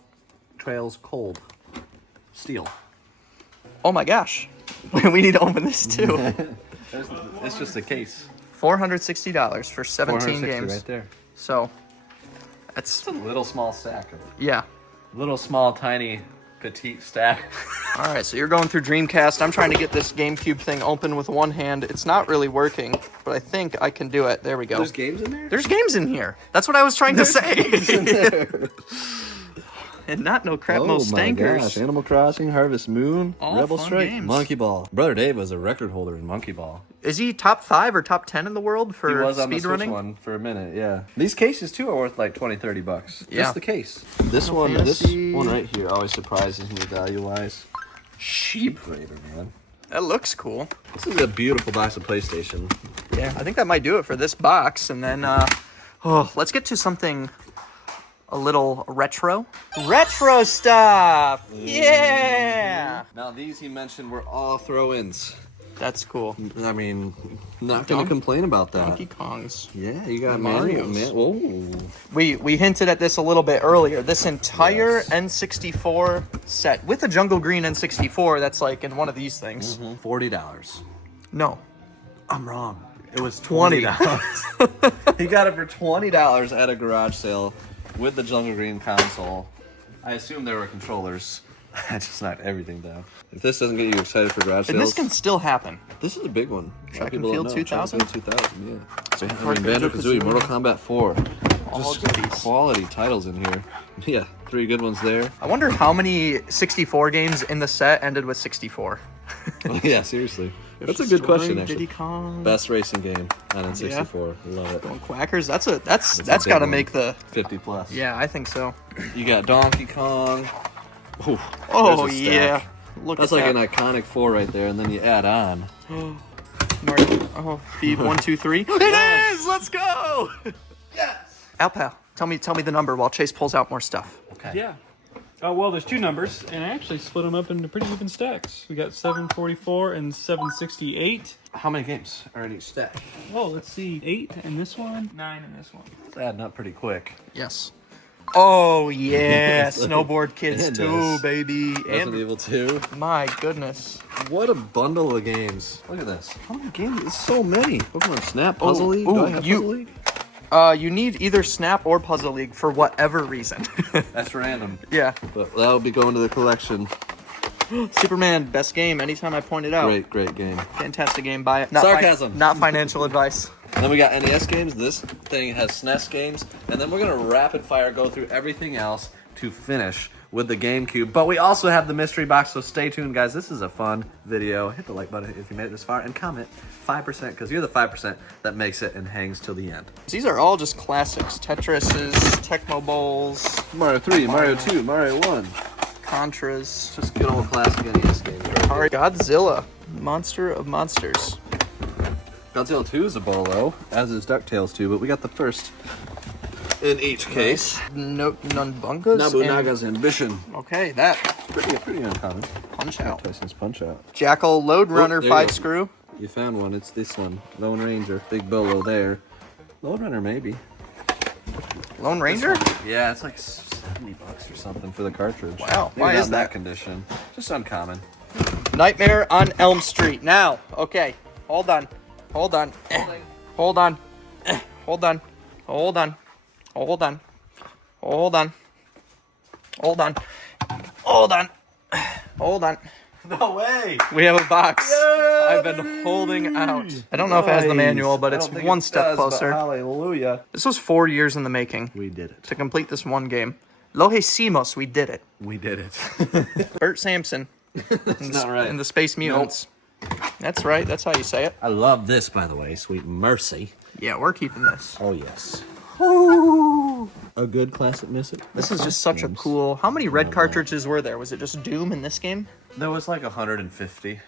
Cold. Steel. Oh my gosh. We need to open this too. It's just a case. $460 for 17 460 games. right there. So that's It's a little small stack. yeah. Little small tiny petite stack. All right, so you're going through Dreamcast. I'm trying to get this GameCube thing open with one hand. It's not really working, but I think I can do it. There we go. There's games in there? There's games in here. That's what I was trying to say. And not no crap, no stankers. My gosh. Animal Crossing, Harvest Moon, All Rebel fun Strike, games. Monkey Ball. Brother Dave was a record holder in Monkey Ball. Is he top 5 or top 10 in the world for He was on the Switch speedrunning? one for a minute, yeah. These cases too are worth like $20-30. Yeah. Just the case. This Final one, Fantasy. this one right here always surprises me value-wise. Sheep. Raider, man. That looks cool. This is a beautiful box of PlayStation. Yeah, I think that might do it for this box. And then, let's get to something a little retro. Retro stuff! Yeah! Now these he mentioned were all throw-ins. That's cool. I mean, not gonna complain about that. Donkey Kongs. Yeah, you got Marios. Whoa. We hinted at this a little bit earlier. This entire N64 set with a Jungle Green N64 that's like in one of these things. $40. No. I'm wrong. It was $20. He got it for $20 at a garage sale with the Jungle Green console. I assume there were controllers. That's just not everything, though. If this doesn't get you excited for garage sales, And this can still happen. this is a big one. Track and Field 2000? 2000, yeah. So, I mean, Banjo-Kazooie, Mortal Kombat 4. All Just goodies. quality titles in here. Yeah, 3 good ones there. I wonder how many 64 games in the set ended with 64. Yeah, seriously. That's a good question, Diddy actually. Kong. Best racing game on N64. Love it. Quackers. That's a that's big got to one. make the 50 plus. Yeah, I think so. You got Donkey Kong. Ooh, Oh there's a stack. yeah. Look That's at like that. an iconic 4 right there, and then you add on. Mario. Oh, Phoebe 1 2 3. It is. Let's go. Yes. Alpal, tell me the number while Chase pulls out more stuff. Okay. Yeah. Oh, well, there's 2 numbers, and I actually split them up into pretty even stacks. We got 744 and 768. How many games are in each stack? Oh, let's see. 8 in this one, 9 in this one. It's adding up pretty quick. Yes. Oh yeah, Snowboard Kids And 2, baby. Resident Evil 2. My goodness. What a bundle of games. Look at this. How many games? It's so many. Pokemon Snap, Puzzle League. Do I have Puzzle League? You need either Snap or Puzzle League for whatever reason. That's random. Yeah. But that'll be going to the collection. Superman, best game. Anytime I point it out. Great game. Fantastic game. Buy it. Sarcasm. Not financial advice. And then we got NES games. This thing has SNES games. And then we're going to rapid fire go through everything else to finish with the GameCube. But we also have the mystery box, so stay tuned, guys. This is a fun video. Hit the like button if you made it this far, and comment 5%, because you're the 5% that makes it and hangs till the end. These are all just classics. Tetrises, Tecmo Bowls, Mario 3, Mario 2, Mario 1. Contras. Just good old classic NES games. Right? Godzilla, Monster of Monsters. Godzilla 2 is a bolo, as is DuckTales 2, but we got the first in each case. No, Nunbungas. Nobunaga's Ambition. Okay, that. Pretty uncommon. Punch Out. Tyson's Punch Out. Jackal Load Runner there you 5-screw. You found one. It's this one. Lone Ranger. Big bolo there. Lone Runner, maybe. Lone Ranger? Yeah, it's like $70 or something for the cartridge. Wow, Maybe why not is in that? condition? Just uncommon. Nightmare on Elm Street. Now, okay, hold on. Hold on. Hold on. Hold on. Hold on. Hold on. Hold on. Hold on. Hold on. Hold on. No way! We have a box. I've been holding out. I don't know if it has the manual, but it's one step closer. Hallelujah. This was 4 years in the making We did it. to complete this one game. Lo hicimos, we did it. We did it. Bert Sampson That's not right. and the Space Mutants. That's right, that's how you say it. I love this, by the way. Sweet Mercy. Yeah, we're keeping this. Oh, yes. A good classic missile. This is just such a cool... How many red cartridges were there? Was it just Doom in this game? There was like 150.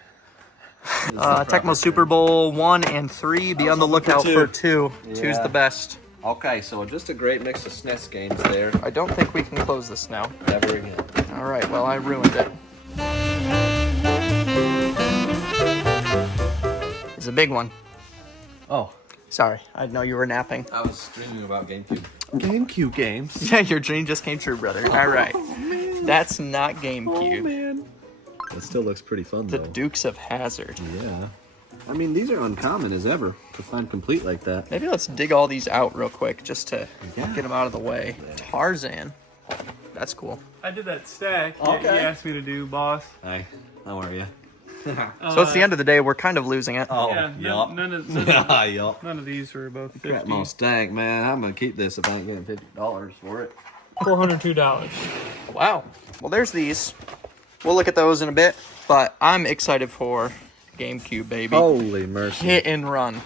Tecmo Super Bowl 1 and 3. Be on the lookout for 2. Yeah. 2's the best. Okay, so just a great mix of SNES games there. I don't think we can close this now. Never again. All right, well, I ruined it. It's a big one. Oh. Sorry, I know you were napping. I was dreaming about GameCube. GameCube games? Yeah, your dream just came true, brother. All right. That's not Oh, GameCube. man. That still looks pretty fun, The though. Dukes of Hazzard. Yeah. I mean, these are uncommon as ever to find complete like that. Maybe let's dig all these out real quick just to Yeah. get them out of the way. Tarzan. That's cool. I did that stack. Okay. You asked me to do, boss. Hi. How are you? So it's the end of the day. We're kind of losing it. Oh, Yeah, yup. none of Yup. none of these were above 50. Crap, my stank, man. I'm gonna keep this if I ain't getting $50 for it. $402. Wow. Well, there's these. We'll look at those in a bit, but I'm excited for GameCube, baby. Holy mercy. Hit and run.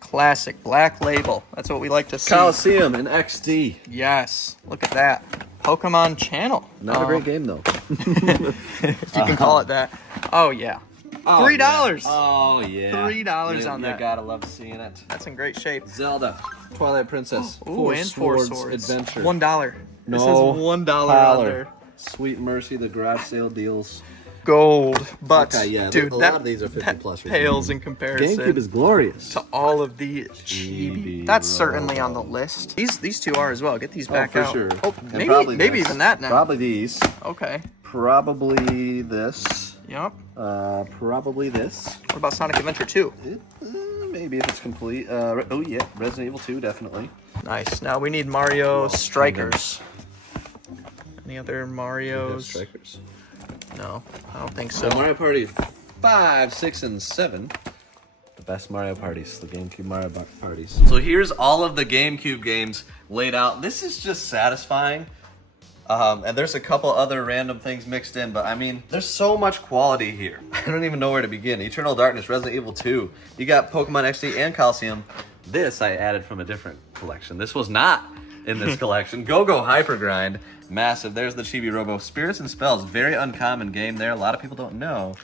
Classic. Black label. That's what we like to see. Coliseum in XD. Yes. Look at that. Pokemon Channel. Not a great game, though. If you can call it that. Oh, yeah. $3. Oh, yeah. $3 on You that. gotta love seeing it. That's in great shape. Zelda. Twilight Princess. Ooh, and Four Swords. Adventure. $1. No This is $1 on holler. there. Sweet Mercy, the garage sale deals. Gold. But, Okay, yeah, dude, a that, lot of these are 50 that plus. pales in comparison GameCube is glorious. to all of the chibi. That's certainly on the list. These two are as well. Get these back for out. sure. Oh, And maybe probably maybe this. even that now. Probably these. Okay. Probably this. Yep. Probably this. What about Sonic Adventure 2? Maybe if it's complete. Oh yeah, Resident Evil 2 definitely. Nice. Now we need Mario Strikers. Any other Marios? Strikers. No, I don't think So so. Mario Party 5, 6, and 7. The best Mario parties, the GameCube Mario parties. So here's all of the GameCube games laid out. This is just satisfying. And there's a couple other random things mixed in, but I mean, there's so much quality here. I don't even know where to begin. Eternal Darkness, Resident Evil 2. You got Pokemon XD and Coliseum. This I added from a different collection. This was not in this collection. Go-Go Hyper Grind, massive. There's the Chibi Robo. Spirits and Spells, very uncommon game there. A lot of people don't know.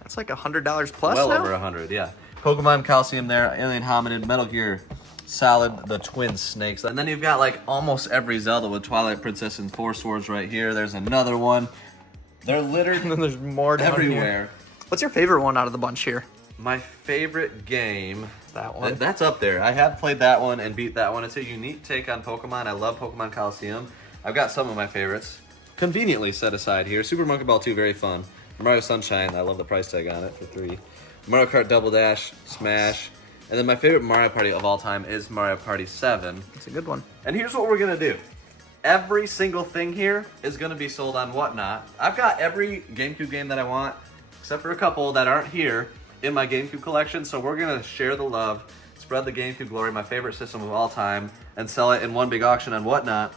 That's like $100 plus Well now? over 100, yeah. Pokemon Coliseum there, Alien Hominid, Metal Gear Solid, the Twin Snakes. And then you've got like almost every Zelda with Twilight Princess and Four Swords right here. There's another one. They're littered And then there's more down everywhere. here. What's your favorite one out of the bunch here? My favorite game, That one. that's up there. I have played that one and beat that one. It's a unique take on Pokemon. I love Pokemon Coliseum. I've got some of my favorites conveniently set aside here. Super Monkey Ball 2, very fun. Mario Sunshine, I love the price tag on it for $3. Mario Kart Double Dash, Smash. And then my favorite Mario Party of all time is Mario Party 7. It's a good one. And here's what we're gonna do. Every single thing here is gonna be sold on Whatnot. I've got every GameCube game that I want, except for a couple that aren't here, in my GameCube collection. So we're gonna share the love, spread the GameCube glory, my favorite system of all time, and sell it in one big auction on Whatnot.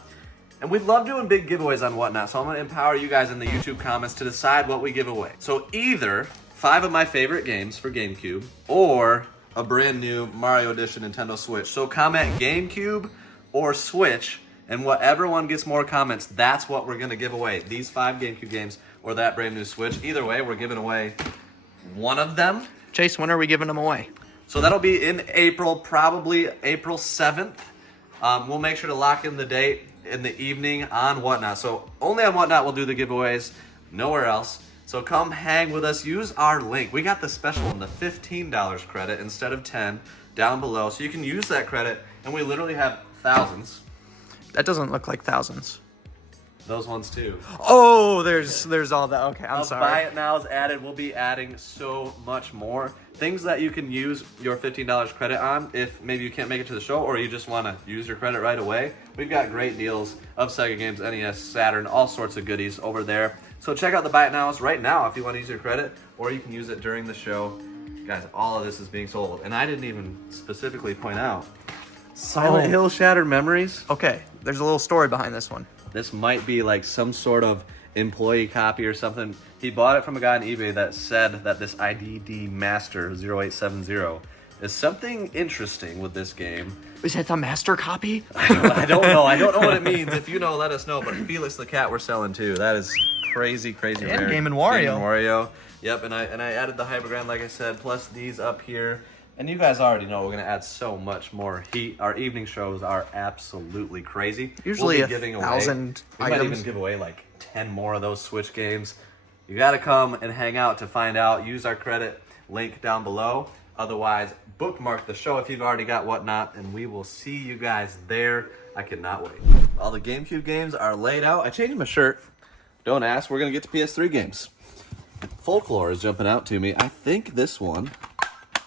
And we love doing big giveaways on Whatnot, so I'm going to empower you guys in the YouTube comments to decide what we give away. So either 5 of my favorite games for GameCube, or a brand new Mario Edition Nintendo Switch. So comment GameCube or Switch, and whatever one gets more comments, that's what we're going to give away. These 5 GameCube games or that brand new Switch. Either way, we're giving away one of them. Chase, when are we giving them away? So that'll be in April, probably April 7th. We'll make sure to lock in the date in the evening on Whatnot. So only on Whatnot we'll do the giveaways, nowhere else. So come hang with us. Use our link. We got the special one, the $15 credit instead of $10 down below. So you can use that credit, and we literally have thousands. That doesn't look like thousands. Those ones too. Oh, there's all that. Okay, I'm sorry. Buy It Now is added. We'll be adding so much more. Things that you can use your $15 credit on if maybe you can't make it to the show or you just want to use your credit right away. We've got great deals of Sega games, NES, Saturn, all sorts of goodies over there. So check out the Buy It Nows right now if you want to use your credit, or you can use it during the show. Guys, all of this is being sold. And I didn't even specifically point out Silent Hill Shattered Memories. Okay, there's a little story behind this one. This might be like some sort of employee copy or something. He bought it from a guy on eBay that said that this IDD Master 0870 is something interesting with this game. Is that the master copy? I don't know. I don't know what it means. If you know, let us know. But Felix the Cat we're selling too. That is crazy, crazy And rare. Game & Wario. Game & Wario. Yep, and I added the Hypergram, like I said, plus these up here. And you guys already know we're going to add so much more heat. Our evening shows are absolutely crazy. Usually we'll be giving 1,000 We might even give away like 10 more of those Switch games. You got to come and hang out to find out. Use our credit link down below. Otherwise, bookmark the show if you've already got Whatnot, and we will see you guys there. I cannot wait. All the GameCube games are laid out. I changed my shirt. Don't ask. We're going to get to PS3 games. Folklore is jumping out to me. I think this one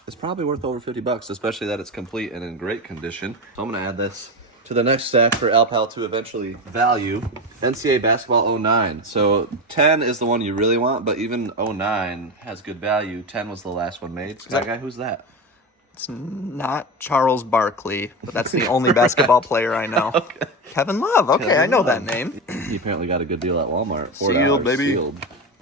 is probably worth over $50, especially that it's complete and in great condition. So I'm going to add this to the next stack for Alpal to eventually value. NCAA Basketball 09. So 10 is the one you really want, but even 09 has good value. 10 was the last one made. So that guy, who's that? It's not Charles Barkley, but that's the only basketball player I know. Okay. Kevin Love. Okay, Kevin I know Love. that name. He apparently got a good deal at Walmart. $4, Sealed, baby. Sealed.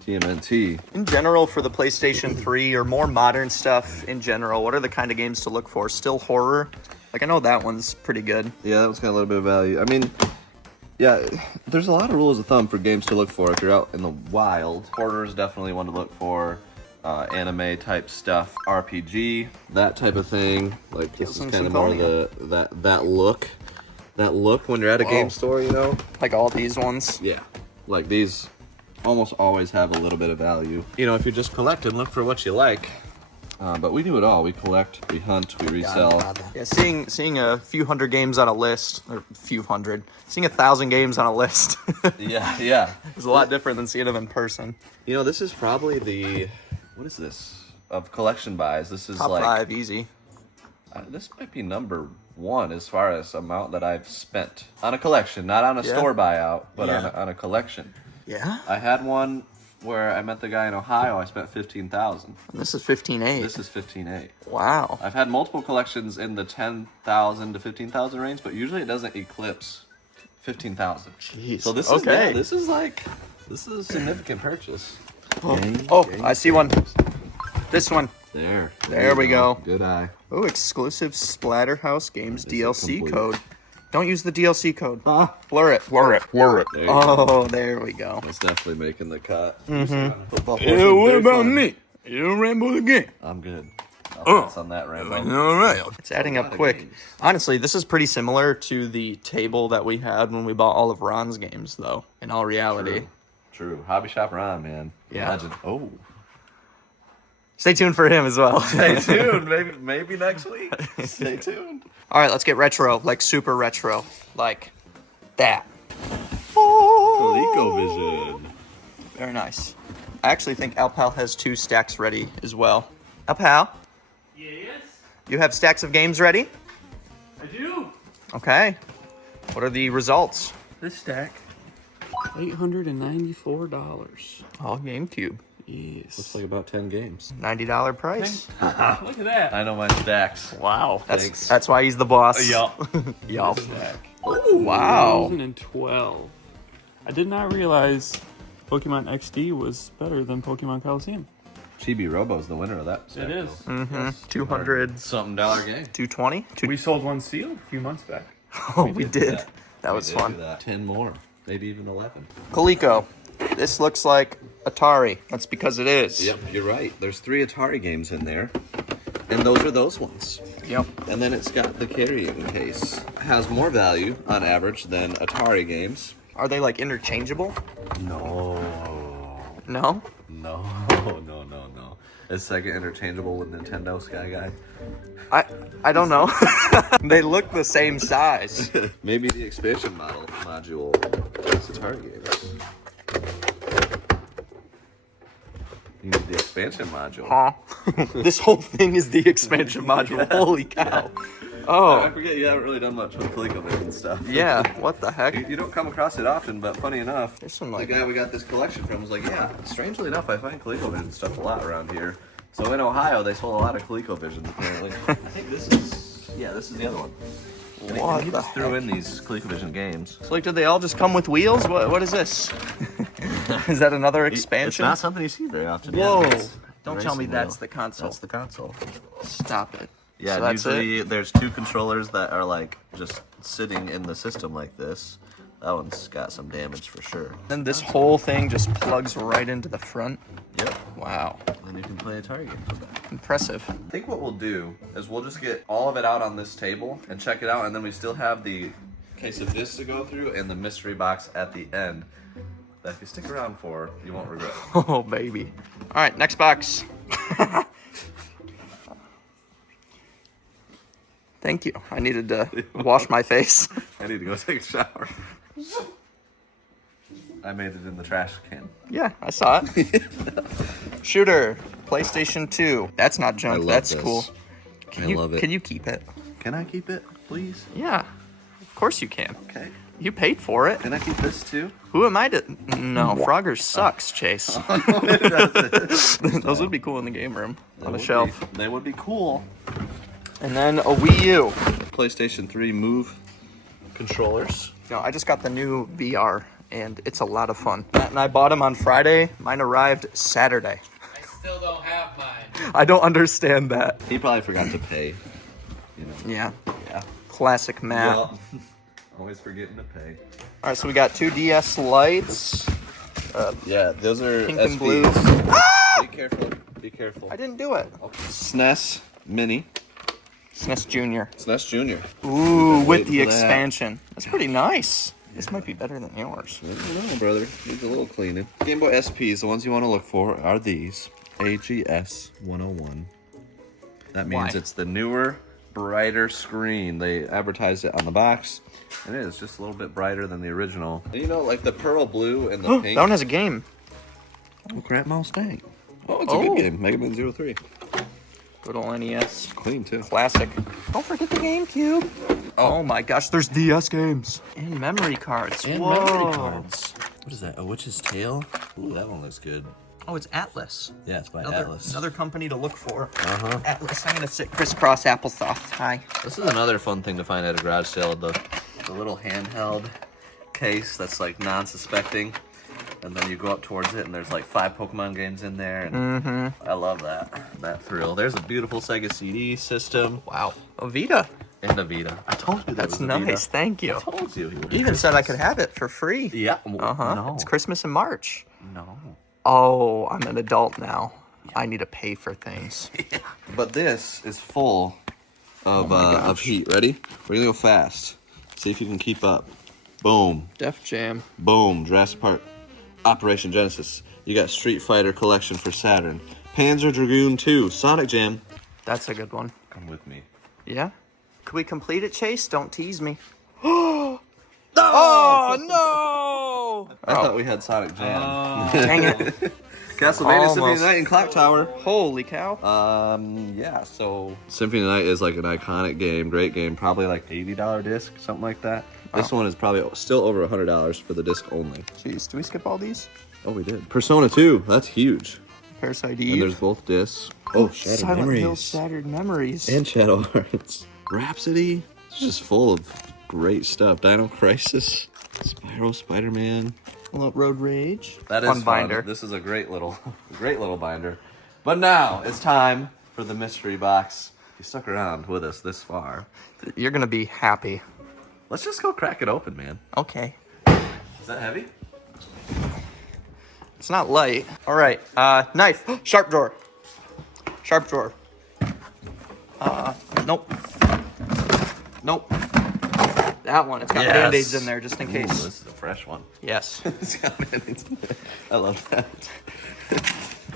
TMNT. In general, for the PlayStation 3 or more modern stuff in general, what are the kind of games to look for? Still horror? Like, I know that one's pretty good. Yeah, that one's got a little bit of value. I mean, yeah, there's a lot of rules of thumb for games to look for if you're out in the wild. Horror is definitely one to look for. Anime type stuff, RPG, that type of thing. Like this is kind of more that look when you're at a game store, you know. Like all these ones. Yeah, like these almost always have a little bit of value. You know, if you're just collecting, look for what you like. But we do it all. We collect, we hunt, we resell. Yeah, seeing a few hundred games on a list, or few hundred, seeing 1,000 games on a list. Yeah. It's a lot different than seeing them in person. You know, this is probably the, what is this? Of collection buys. This is Top like 5, easy. This might be number 1 as far as amount that I've spent on a collection, not on a store buyout, but on a collection. Yeah? I had one where I met the guy in Ohio. I spent $15,000. This is 15.8. This is $15,800. Wow. I've had multiple collections in the $10,000 to $15,000 range, but usually it doesn't eclipse $15,000. Jeez. So this okay. is this is a significant purchase. I see one. This one. There we go. Good eye. Oh, exclusive Splatterhouse Games DLC complete. code. Don't use the DLC code. Ah. Blur it. There you go. Oh, there we go. That's definitely making the cut. What about me? You don't rambo the game. I'm good. I'll pass on that, Rambo. All right. It's adding up quick. Honestly, this is pretty similar to the table that we had when we bought all of Ron's games, though, in all reality. True. Hobby Shop Ron, man. Yeah. Legend. Oh. Stay tuned for him as well. Stay tuned. Maybe next week. Stay tuned. All right, let's get retro, like super retro, like that. ColecoVision. Very nice. I actually think Alpal has 2 stacks ready as well. Alpal, Yes, you have stacks of games ready? I do. Okay. What are the results? This stack, $894. All GameCube. Jeez. Looks like about 10 games. $90 price. Look at that. I know my stacks. Wow. Thanks. That's why he's the boss. Yup. Yup. Wow. 2012. I did not realize Pokemon XD was better than Pokemon Coliseum. Chibi Robo's the winner of that. It is. Mm-hmm. 200. Something game. 220. We sold one sealed a few months back. Oh, we did. That was fun. 10 more. Maybe even 11. Coleco. This looks like Atari. That's because it is. Yep, you're right. There's 3 Atari games in there. And those are those ones. Yep. And then it's got the carrying case. It has more value on average than Atari games. Are they like interchangeable? No. No? No. Is Sega interchangeable with Nintendo, Sky Guy? I don't know. They look the same size. Maybe the expansion module is Atari games. You need the expansion module. Huh? This whole thing is the expansion module. Holy cow. Oh. I forget you haven't really done much with ColecoVision stuff. Yeah, what the heck? You don't come across it often, but funny enough, There's some, the like- guy we got this collection from was like, yeah, strangely enough, I find ColecoVision stuff a lot around here. So in Ohio, they sold a lot of ColecoVisions, apparently. I think this is the other one. And What he the just threw in these ColecoVision games. So like, did they all just come with wheels? What is this? Is that another It's expansion? not something you see very often. Whoa. Yeah, it's Don't a tell me racing that's wheel. the console. That's the console. Stop it. Yeah, So that's usually there's 2 controllers that are like just sitting in the system like this. That one's got some damage for sure. And this whole thing just plugs right into the front. Yep. Wow. And you can play Atari games with that. Impressive. I think what we'll do is we'll just get all of it out on this table and check it out, and then we still have the case of discs to go through and the mystery box at the end that if you stick around for, you won't regret. Oh, baby. All right, next box. Thank you. I needed to wash my face. I need to go take a shower. I made it in the trash can. Yeah, I saw it. Shooter, PlayStation 2. That's not junk. love That's this. cool. I love it. Can you keep it? Can I keep it, please? Yeah, of course you can. Okay. You paid for it. Can I keep this too? Who am I to? No, Frogger sucks, Chase. Those would be cool in the game room on the shelf. They would be cool. And then a Wii U. PlayStation 3 Move controllers. No, I just got the new VR, and it's a lot of fun. Matt and I bought them on Friday. Mine arrived Saturday. I still don't have mine. I don't understand that. He probably forgot to pay. You know. Yeah, Yeah. classic Matt. Well, always forgetting to pay. All right, so we got 2 DS lights. Yeah, those are Pink and SPs. blue. Be careful. Be careful. I didn't do it. SNES Mini. SNES Junior. SNES Junior. Ooh, with waiting the for that. expansion. That's pretty nice. This might be better than yours. I don't know, brother. Needs a little cleaning. Game Boy SPs, the ones you want to look for are these. AGS 101. That means Why? it's the newer, brighter screen. They advertised it on the box, and it is just a little bit brighter than the original. And you know, like the pearl blue and the pink. That one has a game. Oh, crap, mouse dang. Oh, it's a Oh. good game. Mega Man 03. Good old NES. Clean, too. Classic. Don't forget the GameCube. Oh my gosh, there's DS games. And memory cards. And Whoa. memory cards. What is that? A Witch's Tale? Ooh, that one looks good. Oh, it's Atlas. Yeah, it's by Another, Atlas. another company to look for. Uh-huh. Atlas. I'm gonna sit crisscross applesauce. Hi. This is another fun thing to find at a garage sale. The little handheld case that's like non-suspecting. And then you go up towards it and there's like 5 Pokemon games in there. And I love that thrill. There's a beautiful Sega CD system. Wow. A Vita. And a Vita. I told you that That's was a nice. Vita. Thank you. I told you. He would Even said I could have it for free. Yeah. Uh-huh. No. It's Christmas in March. No. Oh, I'm an adult now. I need to pay for things. But this is full of Oh of heat. Ready? We're gonna go fast. See if you can keep up. Boom. Def Jam. Boom. Jurassic Park. Operation Genesis. You got Street Fighter Collection for Saturn. Panzer Dragoon 2. Sonic Jam. That's a good one. Come with me. Yeah? Could we complete it, Chase? Don't tease me. No! Oh, no! I thought we had Sonic Jam. Dang it. Castlevania Symphony of Almost. the Night and Clock Tower. Holy cow. Yeah, so Symphony of the Night is like an iconic game, great game, probably like $80 disc, something like that. This one is probably still over $100 for the disc only. Jeez, do we skip all these? Oh, we did. Persona 2, that's huge. Parasite And Eve. there's both discs. Oh, Shattered Silent Memories. Hill Shattered Memories. And Shadow Hearts. Rhapsody. It's just full of great stuff. Dino Crisis. Spyro, Spider-Man. Pull up Road Rage. That is Fun fun. binder. This is a great little binder. But now it's time for the mystery box. If you stuck around with us this far, You're gonna be happy. let's just go crack it open, man. Okay. Is that heavy? It's not light. All right. Knife. Sharp drawer. Sharp drawer. Nope. Nope. That one. It's got Yes. Band-Aids in there just in Ooh, case. this is a fresh one. Yes. It's got Band-Aids in there. I love that.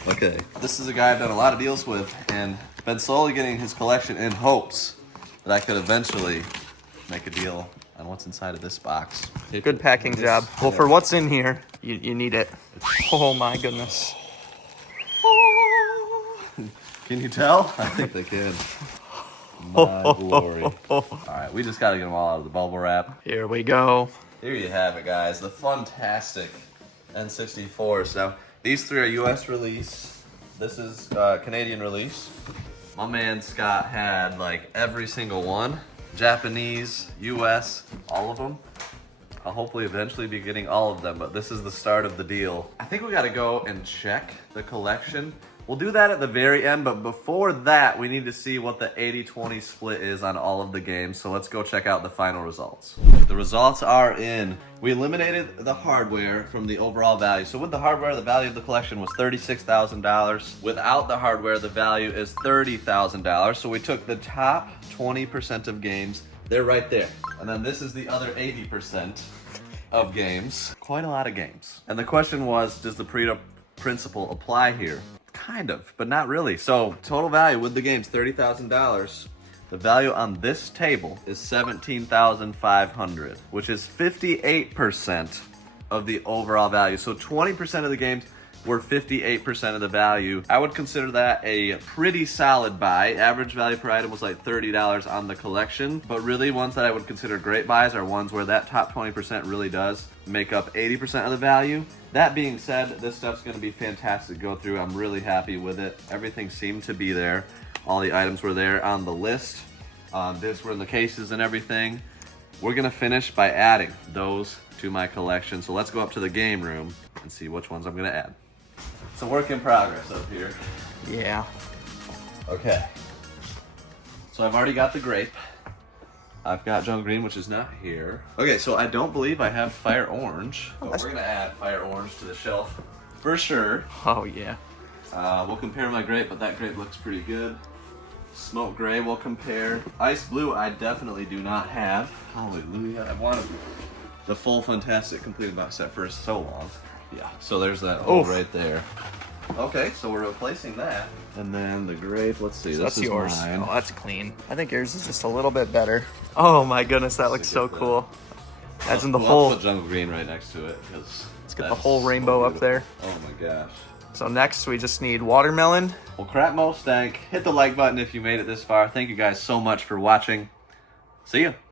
Okay. This is a guy I've done a lot of deals with and been slowly getting his collection in hopes that I could eventually make a deal on what's inside of this box. Good packing job. Well, for what's in here, you need it. Oh my goodness. Can you tell? I think they can. My glory. All right, we just got to get them all out of the bubble wrap. Here we go. Here you have it, guys. The fantastic N64s. Now, these three are U.S. release. This is Canadian release. My man Scott had like every single one. Japanese, U.S., all of them. I'll hopefully eventually be getting all of them, but this is the start of the deal. I think we got to go and check the collection. We'll do that at the very end, but before that, we need to see what the 80-20 split is on all of the games, so let's go check out the final results. The results are in. We eliminated the hardware from the overall value. So with the hardware, the value of the collection was $36,000. Without the hardware, the value is $30,000. So we took the top 20% of games. They're right there. And then this is the other 80% of games. Quite a lot of games. And the question was, does the Pareto principle apply here? Kind of, but not really. So total value with the games, $30,000. The value on this table is $17,500, which is 58% of the overall value. So 20% of the games were 58% of the value. I would consider that a pretty solid buy. Average value per item was like $30 on the collection, but really ones that I would consider great buys are ones where that top 20% really does make up 80% of the value. That being said, this stuff's gonna be fantastic to go through. I'm really happy with it. Everything seemed to be there. All the items were there on the list. This were in the cases and everything. We're gonna finish by adding those to my collection. So let's go up to the game room and see which ones I'm gonna add. It's a work in progress up here. Yeah. Okay. So I've already got the grape. I've got jungle green, which is not here. Okay, so I don't believe I have fire orange. But we're gonna add fire orange to the shelf for sure. Oh yeah. We'll compare my grape, but that grape looks pretty good. Smoke gray we'll compare. Ice blue I definitely do not have. Hallelujah. I've wanted the full Fantastic completed box set for so long. Yeah, so there's that hole right there. Okay, so we're replacing that. And then the grape, let's see, So this that's is yours. mine. Oh, that's clean. I think yours is just a little bit better. Oh my goodness, that looks so cool. Imagine the We'll whole. put jungle green right next to it because Let's get the whole rainbow up there. Oh my gosh. So next we just need watermelon. Well, crap mo stank. Hit the like button if you made it this far. Thank you guys so much for watching. See ya.